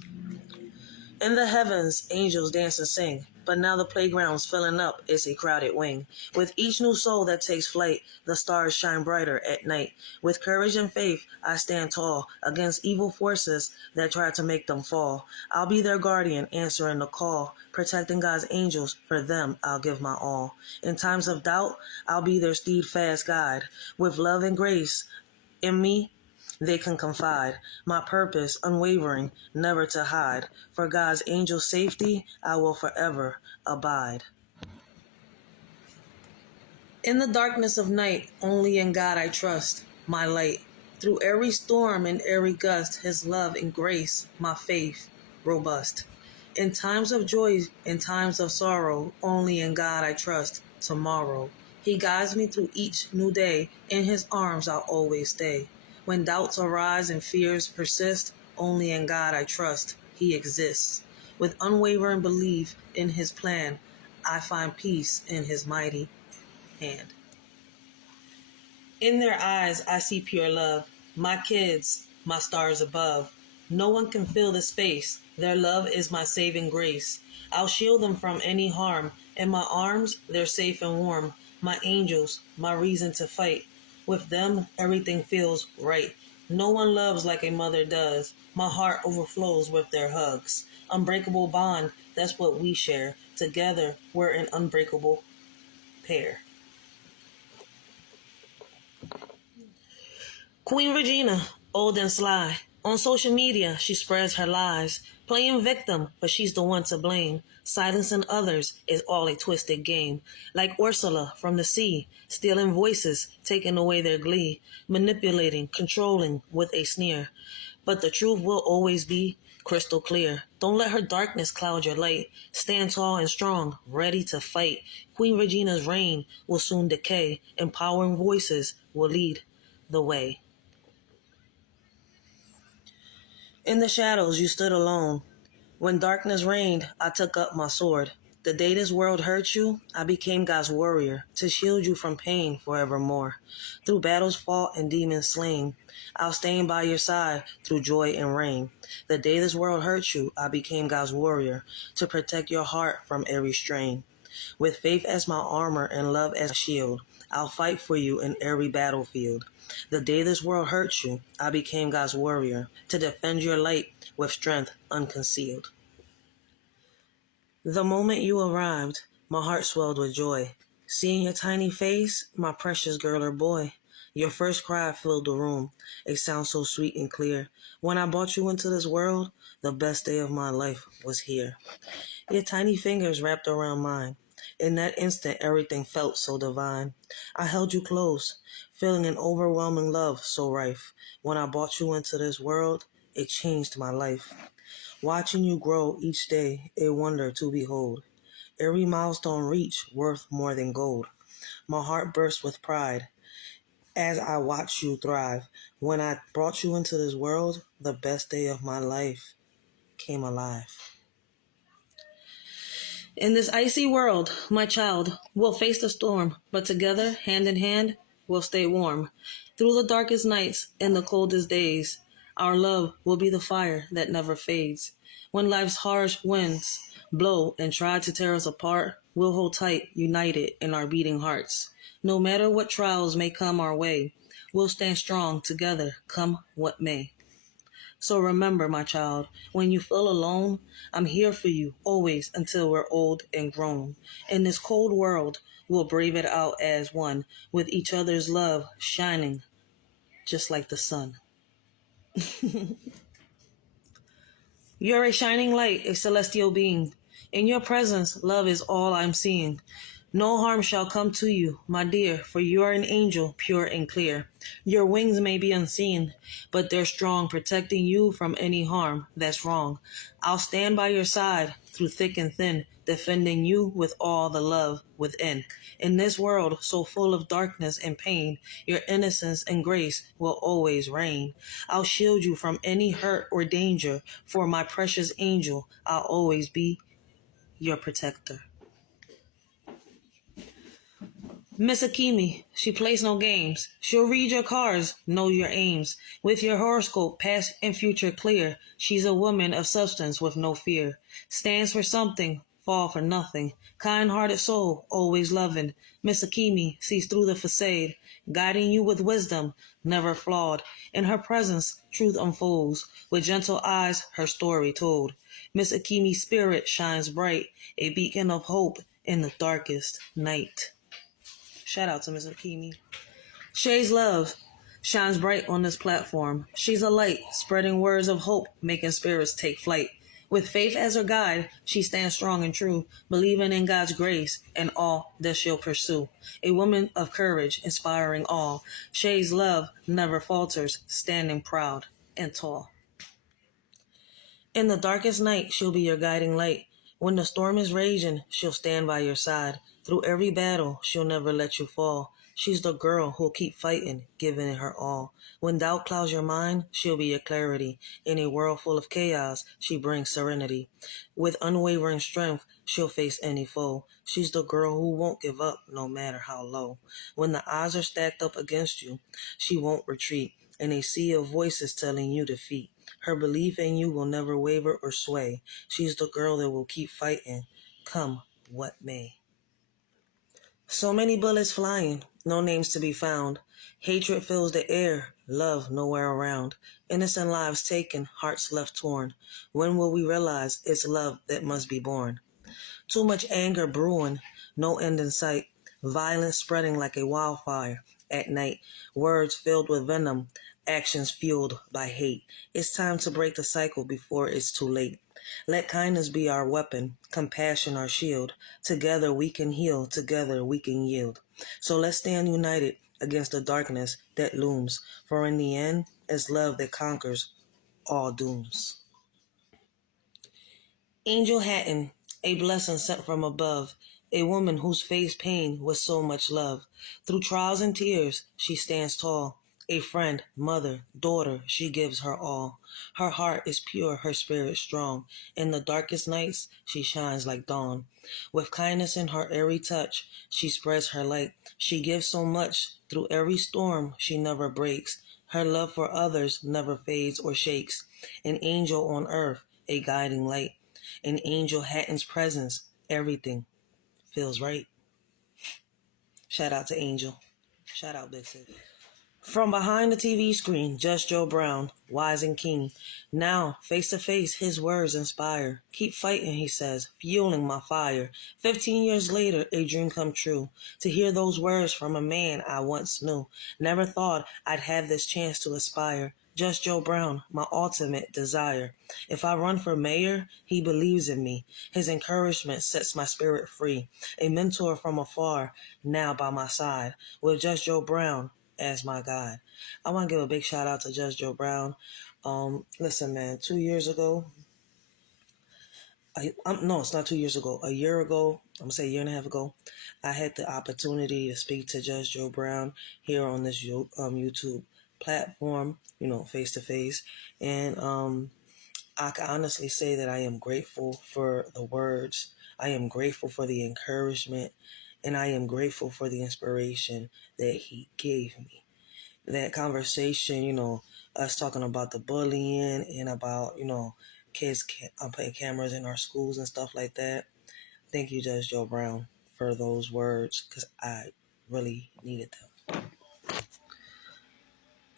In the heavens, angels dance and sing, but now the playground's filling up, it's a crowded wing. With each new soul that takes flight, the stars shine brighter at night. With courage and faith, I stand tall against evil forces that try to make them fall. I'll be their guardian, answering the call, protecting God's angels, for them I'll give my all. In times of doubt, I'll be their steadfast guide. With love and grace in me, they can confide. My purpose, unwavering, never to hide. For God's angel safety, I will forever abide. In the darkness of night, only in God I trust, my light. Through every storm and every gust, His love and grace, my faith, robust. In times of joy, in times of sorrow, only in God I trust, tomorrow. He guides me through each new day, in His arms I'll always stay. When doubts arise and fears persist, only in God I trust, He exists. With unwavering belief in His plan, I find peace in His mighty hand. In their eyes I see pure love, my kids, my stars above. No one can fill the space, their love is my saving grace. I'll shield them from any harm, in my arms they're safe and warm. My angels, my reason to fight. With them, everything feels right. No one loves like a mother does. My heart overflows with their hugs. Unbreakable bond, that's what we share. Together, we're an unbreakable pair. Queen Regina, old and sly. On social media, she spreads her lies. Playing victim, but she's the one to blame. Silencing others is all a twisted game. Like Ursula from the sea, stealing voices, taking away their glee. Manipulating, controlling with a sneer. But the truth will always be crystal clear. Don't let her darkness cloud your light. Stand tall and strong, ready to fight. Queen Regina's reign will soon decay. Empowering voices will lead the way. In the shadows you stood alone. When darkness reigned, I took up my sword. The day this world hurt you, I became God's warrior, to shield you from pain forevermore. Through battles fought and demons slain, I'll stand by your side through joy and rain. The day this world hurt you, I became God's warrior, to protect your heart from every strain. With faith as my armor and love as a shield, I'll fight for you in every battlefield. The day this world hurt you, I became God's warrior, to defend your light with strength unconcealed. The moment you arrived, my heart swelled with joy. Seeing your tiny face, my precious girl or boy. Your first cry filled the room, a sound so sweet and clear. When I brought you into this world, the best day of my life was here. Your tiny fingers wrapped around mine. In that instant, everything felt so divine. I held you close, feeling an overwhelming love so rife. When I brought you into this world, it changed my life. Watching you grow each day, a wonder to behold. Every milestone reached worth more than gold. My heart burst with pride as I watched you thrive. When I brought you into this world, the best day of my life came alive. In this icy world, my child, we'll face the storm, but together, hand in hand, we'll stay warm. Through the darkest nights and the coldest days, our love will be the fire that never fades. When life's harsh winds blow and try to tear us apart, we'll hold tight, united in our beating hearts. No matter what trials may come our way, we'll stand strong together, come what may. So remember, my child, when you feel alone, I'm here for you always until we're old and grown. In this cold world, we'll brave it out as one, with each other's love shining just like the sun. You're a shining light, a celestial being. In your presence, love is all I'm seeing. No harm shall come to you, my dear, for you are an angel, pure and clear. Your wings may be unseen, but they're strong, protecting you from any harm that's wrong. I'll stand by your side through thick and thin, defending you with all the love within. In this world so full of darkness and pain, your innocence and grace will always reign. I'll shield you from any hurt or danger, for my precious angel, I'll always be your protector. Miss Akimi, she plays no games. She'll read your cards, know your aims. With your horoscope, past and future clear, she's a woman of substance with no fear. Stands for something, fall for nothing. Kind-hearted soul, always loving. Miss Akimi sees through the facade, guiding you with wisdom, never flawed. In her presence, truth unfolds. With gentle eyes, her story told. Miss Akimi's spirit shines bright, a beacon of hope in the darkest night. Shout out to Miss Akimi. Shay's love shines bright on this platform. She's a light, spreading words of hope, making spirits take flight. With faith as her guide, she stands strong and true, believing in God's grace and all that she'll pursue. A woman of courage, inspiring all. Shay's love never falters, standing proud and tall. In the darkest night, she'll be your guiding light. When the storm is raging, she'll stand by your side. Through every battle, she'll never let you fall. She's the girl who'll keep fighting, giving it her all. When doubt clouds your mind, she'll be your clarity. In a world full of chaos, she brings serenity. With unwavering strength, she'll face any foe. She's the girl who won't give up, no matter how low. When the odds are stacked up against you, she won't retreat. In a sea of voices telling you defeat, her belief in you will never waver or sway. She's the girl that will keep fighting, come what may. So many bullets flying, no names to be found. Hatred fills the air, love nowhere around. Innocent lives taken, hearts left torn. When will we realize it's love that must be born? Too much anger brewing, no end in sight. Violence spreading like a wildfire at night. Words filled with venom, actions fueled by hate. It's time to break the cycle before it's too late. Let kindness be our weapon, compassion our shield. Together we can heal, together we can yield. So let's stand united against the darkness that looms, for in the end, it's love that conquers all dooms. Angel Hatton, a blessing sent from above, a woman whose face pain with so much love. Through trials and tears, she stands tall. A friend, mother, daughter, she gives her all. Her heart is pure, her spirit strong. In the darkest nights, she shines like dawn. With kindness in her airy touch, she spreads her light. She gives so much, through every storm, she never breaks. Her love for others never fades or shakes. An angel on earth, a guiding light. In Angel Hatton's presence, everything feels right. Shout out to Angel. Shout out Big Sis. From behind the TV screen, just Joe Brown, wise and keen. Now, face to face, his words inspire. Keep fighting, he says, fueling my fire. 15 years later, a dream come true. To hear those words from a man I once knew. Never thought I'd have this chance to aspire. Just Joe Brown, my ultimate desire. If I run for mayor, he believes in me. His encouragement sets my spirit free. A mentor from afar, now by my side. With Just Joe Brown, as my guide. I want to give a big shout out to Judge Joe Brown. Listen, man, 2 years ago, no, it's not 2 years ago. A year ago, I'm gonna say a year and a half ago, I had the opportunity to speak to Judge Joe Brown here on this YouTube platform, face to face, and I can honestly say that I am grateful for the words. I am grateful for the encouragement, and I am grateful for the inspiration that he gave me. That conversation, us talking about the bullying and about, kids putting cameras in our schools and stuff like that. Thank you, Judge Joe Brown, for those words, because I really needed them.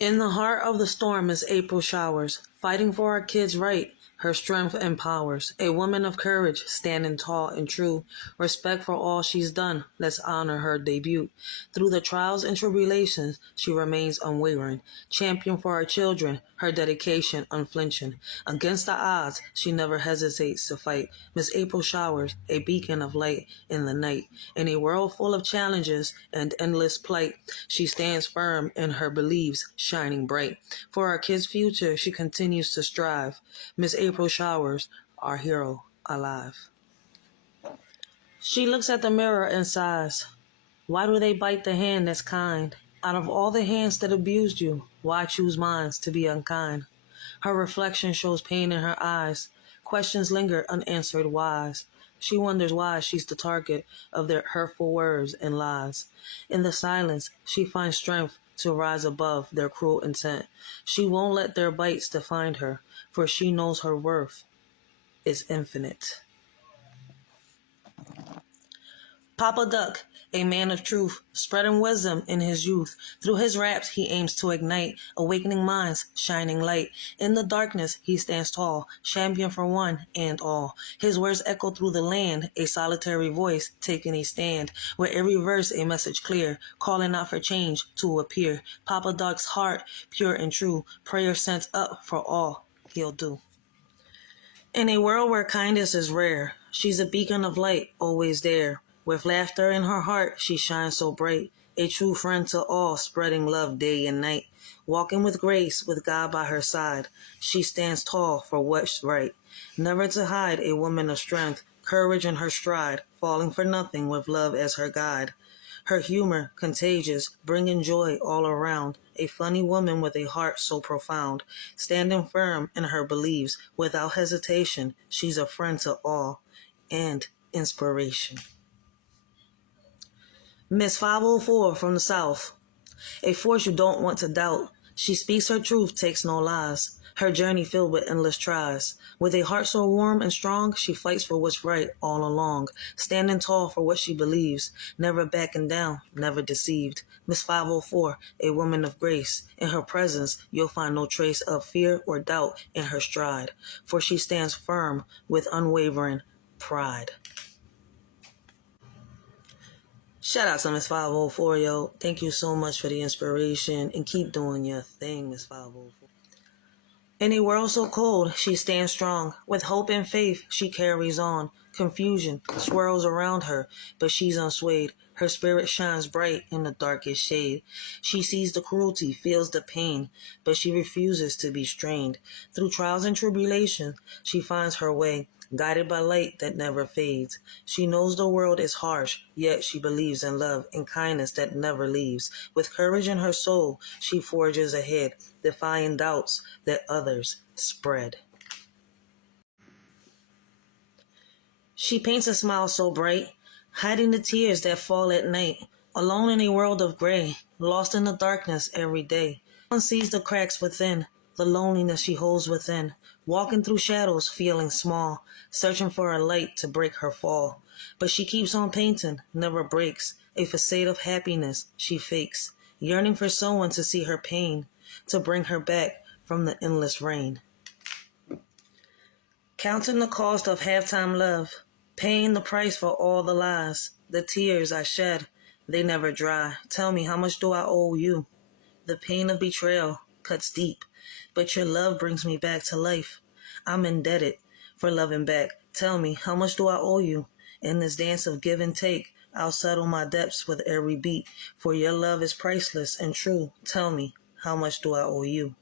In the heart of the storm is April showers, fighting for our kids' right. Her strength empowers. A woman of courage, standing tall and true. Respect for all she's done. Let's honor her debut. Through the trials and tribulations, she remains unwavering. Champion for our children, her dedication unflinching. Against the odds, she never hesitates to fight. Miss April Showers, a beacon of light in the night. In a world full of challenges and endless plight, she stands firm in her beliefs, shining bright. For our kids' future, she continues to strive. Miss April Showers, our hero alive. She looks at the mirror and sighs. Why do they bite the hand that's kind? Out of all the hands that abused you, why choose mine to be unkind? Her reflection shows pain in her eyes. Questions linger unanswered whys. She wonders why she's the target of their hurtful words and lies. In the silence, she finds strength to rise above their cruel intent. She won't let their bites define her, for she knows her worth is infinite. Papa Duck, a man of truth, spreading wisdom in his youth. Through his raps he aims to ignite, awakening minds, shining light. In the darkness he stands tall, champion for one and all. His words echo through the land, a solitary voice taking a stand, with every verse a message clear, calling out for change to appear. Papa Duck's heart, pure and true, prayer sent up for all he'll do. In a world where kindness is rare, she's a beacon of light, always there. With laughter in her heart, she shines so bright, a true friend to all, spreading love day and night. Walking with grace, with God by her side, she stands tall for what's right. Never to hide, a woman of strength, courage in her stride, falling for nothing with love as her guide. Her humor, contagious, bringing joy all around, a funny woman with a heart so profound, standing firm in her beliefs, without hesitation, she's a friend to all, and inspiration. Miss 504 from the South, a force you don't want to doubt. She speaks her truth, takes no lies. Her journey filled with endless tries. With a heart so warm and strong, she fights for what's right all along, standing tall for what she believes, never backing down, never deceived. Miss 504, a woman of grace. In her presence, you'll find no trace of fear or doubt in her stride, for she stands firm with unwavering pride. Shout out to Miss 504, yo. Thank you so much for the inspiration, and keep doing your thing, Miss 504. In a world so cold, she stands strong. With hope and faith, she carries on. Confusion swirls around her, but she's unswayed. Her spirit shines bright in the darkest shade. She sees the cruelty, feels the pain, but she refuses to be strained. Through trials and tribulations, she finds her way, guided by light that never fades. She knows the world is harsh, yet she believes in love and kindness that never leaves. With courage in her soul, she forges ahead, defying doubts that others spread. She paints a smile so bright, hiding the tears that fall at night. Alone in a world of gray, lost in the darkness every day. One sees the cracks within, the loneliness she holds within, walking through shadows, feeling small, searching for a light to break her fall. But she keeps on painting, never breaks, a facade of happiness she fakes, yearning for someone to see her pain, to bring her back from the endless rain. Counting the cost of halftime love, paying the price for all the lies, the tears I shed, they never dry. Tell me, how much do I owe you? The pain of betrayal cuts deep, but your love brings me back to life. I'm indebted for loving back. Tell me, how much do I owe you? In this dance of give and take, I'll settle my debts with every beat, for your love is priceless and true. Tell me, how much do I owe you?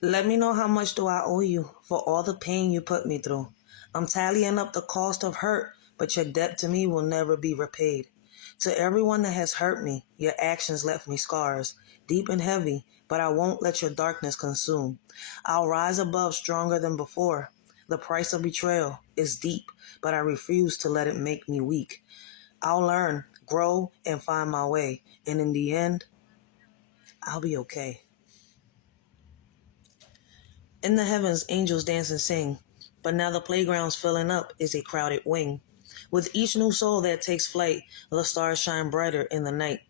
Let me know how much do I owe you for all the pain you put me through. I'm tallying up the cost of hurt, but your debt to me will never be repaid. To everyone that has hurt me, your actions left me scars, deep and heavy, but I won't let your darkness consume. I'll rise above stronger than before. The price of betrayal is deep, but I refuse to let it make me weak. I'll learn, grow, and find my way, and in the end, I'll be okay. In the heavens, angels dance and sing, but now the playground's filling up is a crowded wing. With each new soul that takes flight, the stars shine brighter in the night.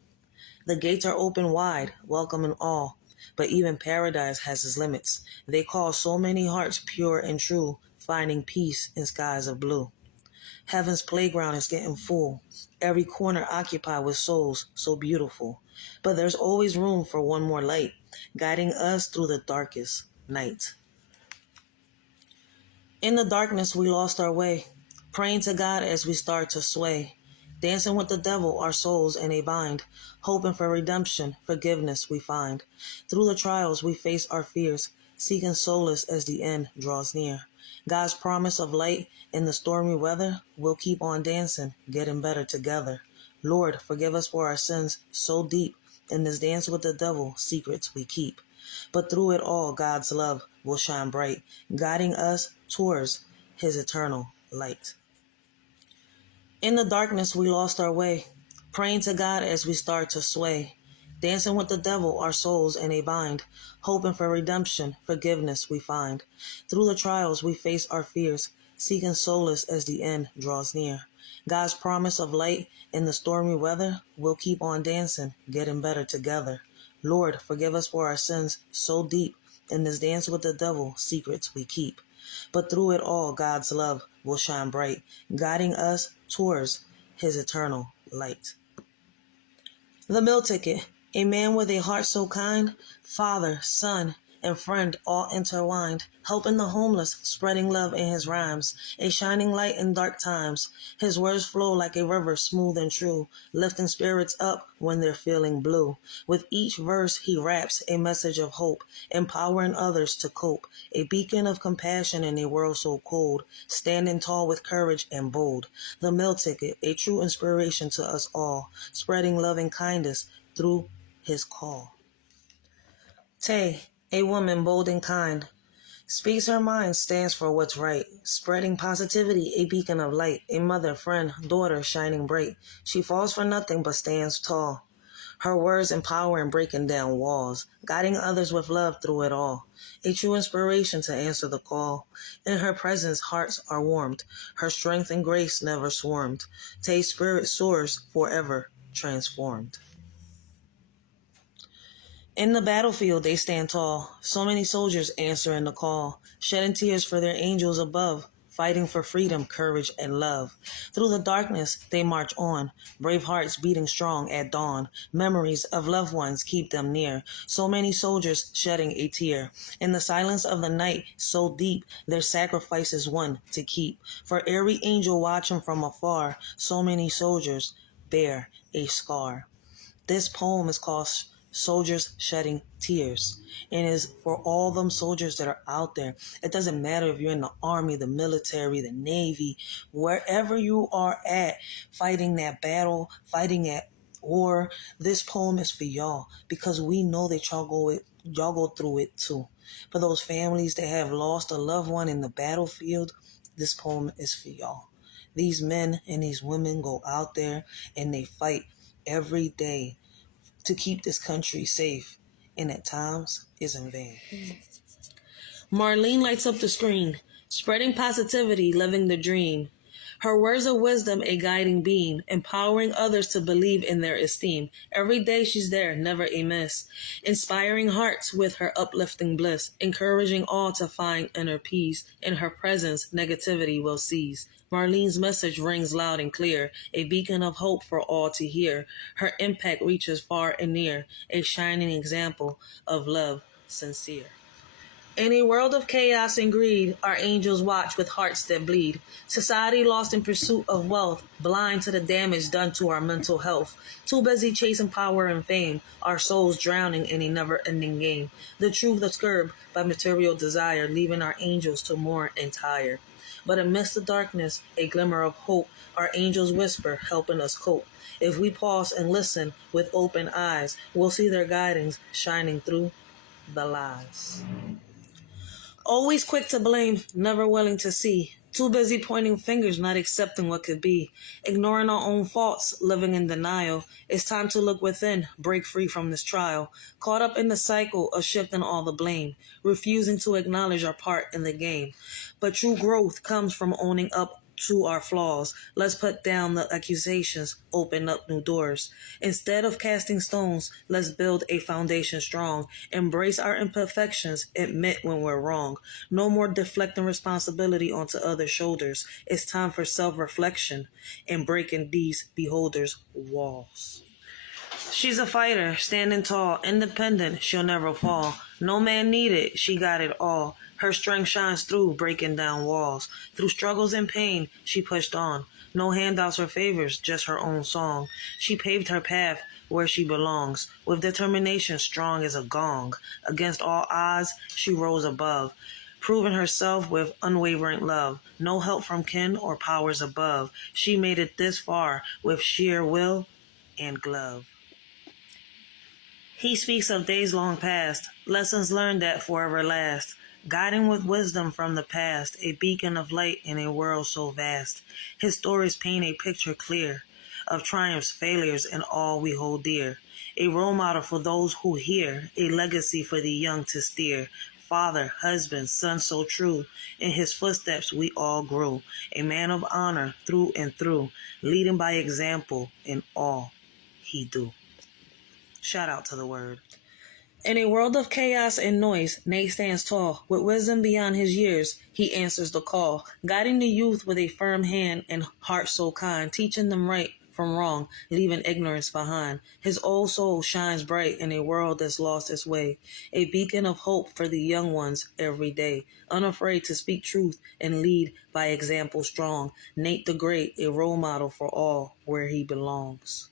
The gates are open wide, welcoming all, but even paradise has its limits. They call so many hearts pure and true, finding peace in skies of blue. Heaven's playground is getting full, every corner occupied with souls so beautiful. But there's always room for one more light, guiding us through the darkest night. In the darkness, we lost our way, praying to God as we start to sway, dancing with the devil, our souls in a bind, hoping for redemption, forgiveness we find. Through the trials, we face our fears, seeking solace as the end draws near. God's promise of light in the stormy weather, we'll keep on dancing, getting better together. Lord, forgive us for our sins so deep. In this dance with the devil, secrets we keep. But through it all, God's love will shine bright, guiding us towards his eternal light. In the darkness, we lost our way, praying to God as we start to sway, dancing with the devil, our souls in a bind, hoping for redemption, forgiveness we find. Through the trials, we face our fears, seeking solace as the end draws near. God's promise of light in the stormy weather, we'll keep on dancing, getting better together. Lord, forgive us for our sins so deep. In this dance with the devil, secrets we keep. But through it all, God's love will shine bright, guiding us towards his eternal light. The meal ticket, a man with a heart so kind, father, son, and friend all intertwined, helping the homeless, spreading love in his rhymes, a shining light in dark times. His words flow like a river, smooth and true, lifting spirits up when they're feeling blue. With each verse he raps a message of hope, empowering others to cope, a beacon of compassion in a world so cold, standing tall with courage and bold. The meal ticket, a true inspiration to us all, spreading love and kindness through his call. Tay, a woman bold and kind, speaks her mind, stands for what's right, spreading positivity, a beacon of light, a mother, friend, daughter, shining bright. She falls for nothing but stands tall. Her words empower and breaking down walls, guiding others with love through it all. A true inspiration to answer the call. In her presence, hearts are warmed. Her strength and grace never swarmed. Tay's spirit soars, forever transformed. In the battlefield, they stand tall. So many soldiers answering the call, shedding tears for their angels above, fighting for freedom, courage, and love. Through the darkness, they march on, brave hearts beating strong at dawn. Memories of loved ones keep them near. So many soldiers shedding a tear. In the silence of the night, so deep, their sacrifice is one to keep. For every angel watching from afar, so many soldiers bear a scar. This poem is called Soldiers Shedding Tears, and is for all them soldiers that are out there. It doesn't matter if you're in the army, the military, the navy, wherever you are at, fighting that battle, fighting that war. This poem is for y'all, because we know that y'all go through it too. For those families that have lost a loved one in the battlefield, this poem is for y'all. These men and these women go out there and they fight every day to keep this country safe, and at times is in vain. Marlene lights up the screen, spreading positivity, living the dream. Her words of wisdom, a guiding beam, empowering others to believe in their esteem. Every day she's there, never a miss, inspiring hearts with her uplifting bliss, encouraging all to find inner peace. In her presence, negativity will cease. Marlene's message rings loud and clear, a beacon of hope for all to hear. Her impact reaches far and near, a shining example of love sincere. In a world of chaos and greed, our angels watch with hearts that bleed. Society lost in pursuit of wealth, blind to the damage done to our mental health. Too busy chasing power and fame, our souls drowning in a never-ending game. The truth disturbed by material desire, leaving our angels to mourn and tire. But amidst the darkness, a glimmer of hope, our angels whisper, helping us cope. If we pause and listen with open eyes, we'll see their guidance shining through the lies. Always quick to blame, never willing to see. Too busy pointing fingers, not accepting what could be. Ignoring our own faults, living in denial. It's time to look within, break free from this trial. Caught up in the cycle of shifting all the blame. Refusing to acknowledge our part in the game. But true growth comes from owning up to our flaws. Let's put down the accusations, open up new doors. Instead of casting stones, let's build a foundation strong. Embrace our imperfections, admit when we're wrong. No more deflecting responsibility onto other shoulders. It's time for self-reflection and breaking these beholders' walls. She's a fighter, standing tall, independent, she'll never fall. No man needed, she got it all. Her strength shines through, breaking down walls. Through struggles and pain, she pushed on. No handouts or favors, just her own song. She paved her path where she belongs. With determination strong as a gong. Against all odds, she rose above. Proving herself with unwavering love. No help from kin or powers above. She made it this far with sheer will and glove. He speaks of days long past, lessons learned that forever last, guiding with wisdom from the past, a beacon of light in a world so vast. His stories paint a picture clear of triumphs, failures, and all we hold dear. A role model for those who hear, a legacy for the young to steer. Father, husband, son so true, in his footsteps we all grew. A man of honor through and through, leading by example in all he do. Shout out to the word. In a world of chaos and noise, Nate stands tall. With wisdom beyond his years, he answers the call, guiding the youth with a firm hand and heart so kind, teaching them right from wrong, leaving ignorance behind. His old soul shines bright in a world that's lost its way, a beacon of hope for the young ones every day, unafraid to speak truth and lead by example strong. Nate the Great, a role model for all where he belongs.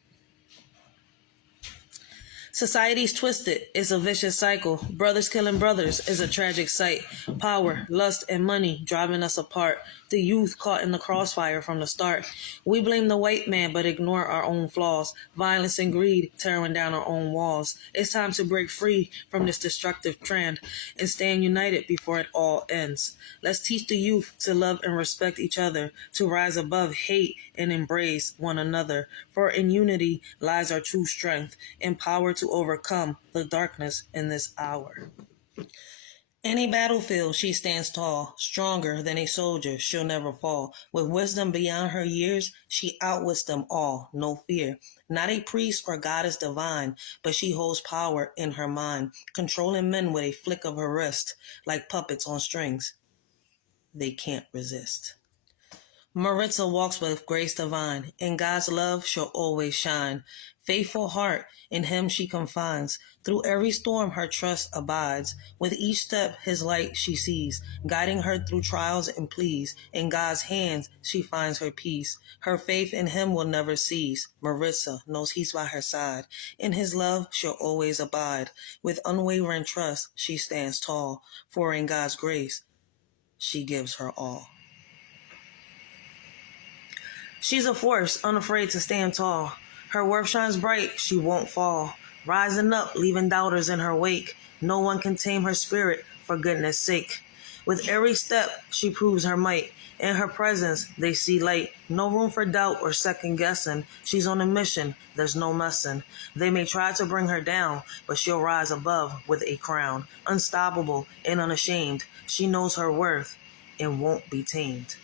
Society's twisted, it's a vicious cycle. Brothers killing brothers is a tragic sight. Power, lust, and money driving us apart. The youth caught in the crossfire from the start. We blame the white man but ignore our own flaws. Violence and greed tearing down our own walls. It's time to break free from this destructive trend and stand united before it all ends. Let's teach the youth to love and respect each other, to rise above hate and embrace one another. For in unity lies our true strength and power to overcome the darkness in this hour. In a battlefield, she stands tall, stronger than a soldier, she'll never fall. With wisdom beyond her years, she outwits them all, no fear. Not a priest or goddess divine, but she holds power in her mind, controlling men with a flick of her wrist, like puppets on strings. They can't resist. Maritza walks with grace divine. In God's love she'll always shine. Faithful heart, in him she confines. Through every storm her trust abides. With each step his light she sees, guiding her through trials and pleas. In God's hands she finds her peace. Her faith in him will never cease. Maritza knows he's by her side. In his love she'll always abide. With unwavering trust she stands tall. For in God's grace she gives her all. She's a force, unafraid to stand tall. Her worth shines bright, she won't fall. Rising up, leaving doubters in her wake. No one can tame her spirit, for goodness sake. With every step, she proves her might. In her presence, they see light. No room for doubt or second guessing. She's on a mission, there's no messing. They may try to bring her down, but she'll rise above with a crown. Unstoppable and unashamed, she knows her worth and won't be tamed.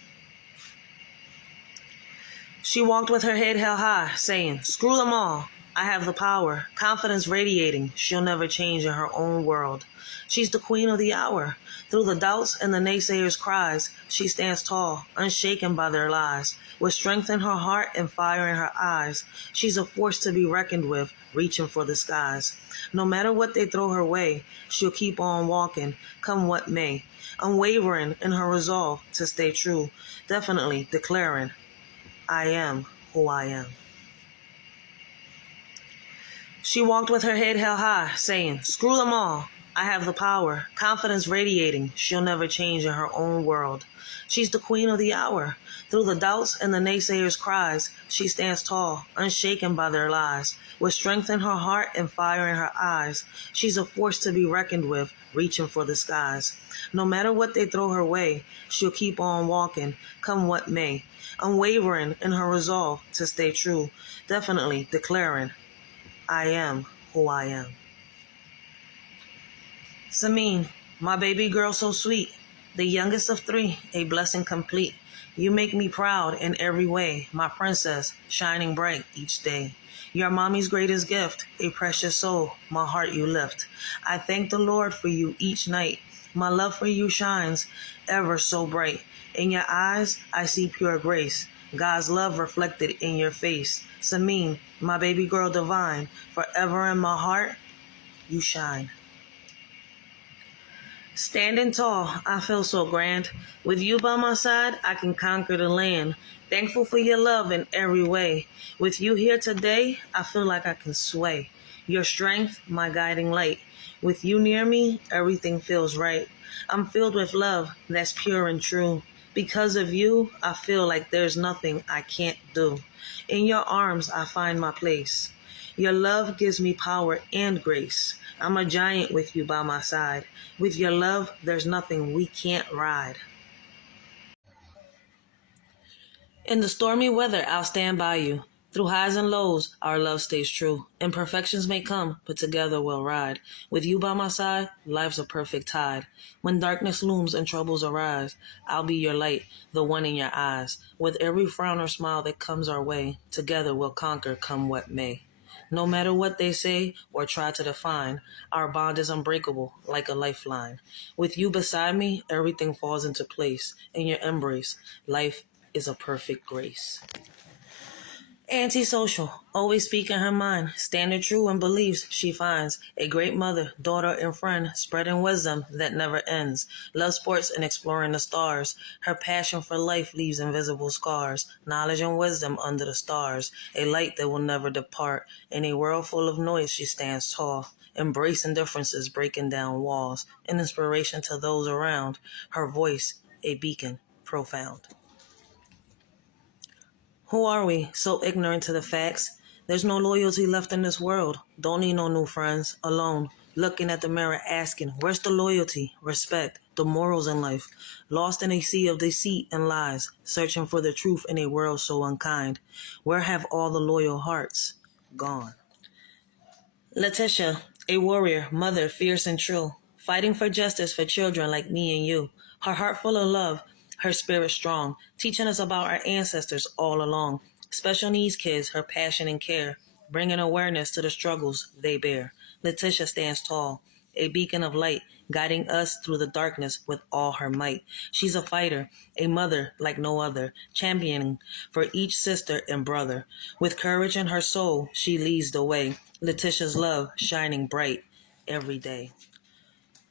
She walked with her head held high, saying, "Screw them all. I have the power, confidence radiating. She'll never change in her own world. She's the queen of the hour. Through the doubts and the naysayers' cries, she stands tall, unshaken by their lies. With strength in her heart and fire in her eyes, she's a force to be reckoned with, reaching for the skies. No matter what they throw her way, she'll keep on walking, come what may. Unwavering in her resolve to stay true, definitely declaring, I am who I am. She walked with her head held high, saying, screw them all. I have the power, confidence radiating. She'll never change in her own world. She's the queen of the hour. Through the doubts and the naysayers' cries, she stands tall, unshaken by their lies. With strength in her heart and fire in her eyes, she's a force to be reckoned with, reaching for the skies. No matter what they throw her way, she'll keep on walking, come what may. Unwavering in her resolve to stay true, definitely declaring, I am who I am. Sameen, my baby girl so sweet, the youngest of three, a blessing complete. You make me proud in every way, my princess, shining bright each day. You're mommy's greatest gift, a precious soul, my heart you lift. I thank the Lord for you each night. My love for you shines ever so bright. In your eyes, I see pure grace. God's love reflected in your face. Sameen, my baby girl divine, forever in my heart, you shine. Standing tall, I feel so grand. With you by my side, I can conquer the land. Thankful for your love in every way. With you here today, I feel like I can sway. Your strength, my guiding light. With you near me, everything feels right. I'm filled with love that's pure and true. Because of you, I feel like there's nothing I can't do. In your arms, I find my place. Your love gives me power and grace. I'm a giant with you by my side. With your love, there's nothing we can't ride. In the stormy weather, I'll stand by you. Through highs and lows, our love stays true. Imperfections may come, but together we'll ride. With you by my side, life's a perfect tide. When darkness looms and troubles arise, I'll be your light, the one in your eyes. With every frown or smile that comes our way, together we'll conquer come what may. No matter what they say or try to define, our bond is unbreakable, like a lifeline. With you beside me, everything falls into place. In your embrace, life is a perfect grace. Antisocial, always speaking her mind, standing true in beliefs she finds. A great mother, daughter, and friend, spreading wisdom that never ends. Love sports and exploring the stars. Her passion for life leaves invisible scars. Knowledge and wisdom under the stars. A light that will never depart. In a world full of noise, she stands tall. Embracing differences, breaking down walls. An inspiration to those around. Her voice, a beacon, profound. Who are we, so ignorant to the facts? There's no loyalty left in this world. Don't need no new friends. Alone, looking at the mirror, asking, where's the loyalty, respect, the morals in life? Lost in a sea of deceit and lies, searching for the truth in a world so unkind. Where have all the loyal hearts gone? Letitia, a warrior, mother, fierce and true, fighting for justice for children like me and you. Her heart full of love, her spirit strong, teaching us about our ancestors all along. Special needs kids, her passion and care, bringing awareness to the struggles they bear. Letitia stands tall, a beacon of light, guiding us through the darkness with all her might. She's a fighter, a mother like no other, championing for each sister and brother. With courage in her soul, she leads the way. Letitia's love shining bright every day.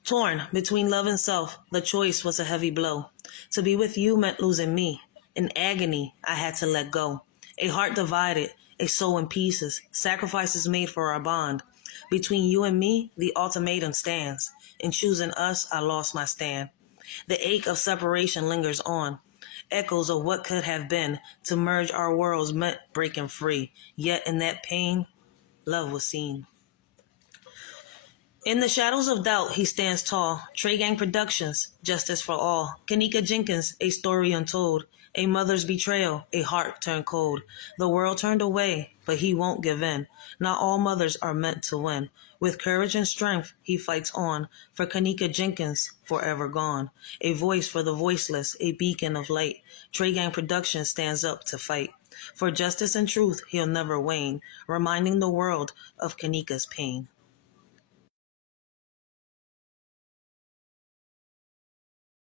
Torn between love and self, the choice was a heavy blow. To be with you meant losing me. In agony, I had to let go. A heart divided, a soul in pieces, sacrifices made for our bond. Between you and me, the ultimatum stands. In choosing us, I lost my stand. The ache of separation lingers on. Echoes of what could have been. To merge our worlds meant breaking free. Yet in that pain, love was seen. In the shadows of doubt, he stands tall. Trey Gang Productions, Justice for All. Kanika Jenkins, A Story Untold. A mother's betrayal, a heart turned cold. The world turned away, but he won't give in. Not all mothers are meant to win. With courage and strength, he fights on. For Kanika Jenkins, forever gone. A voice for the voiceless, a beacon of light. Trey Gang Productions stands up to fight. For justice and truth he'll never wane, reminding the world of Kanika's pain.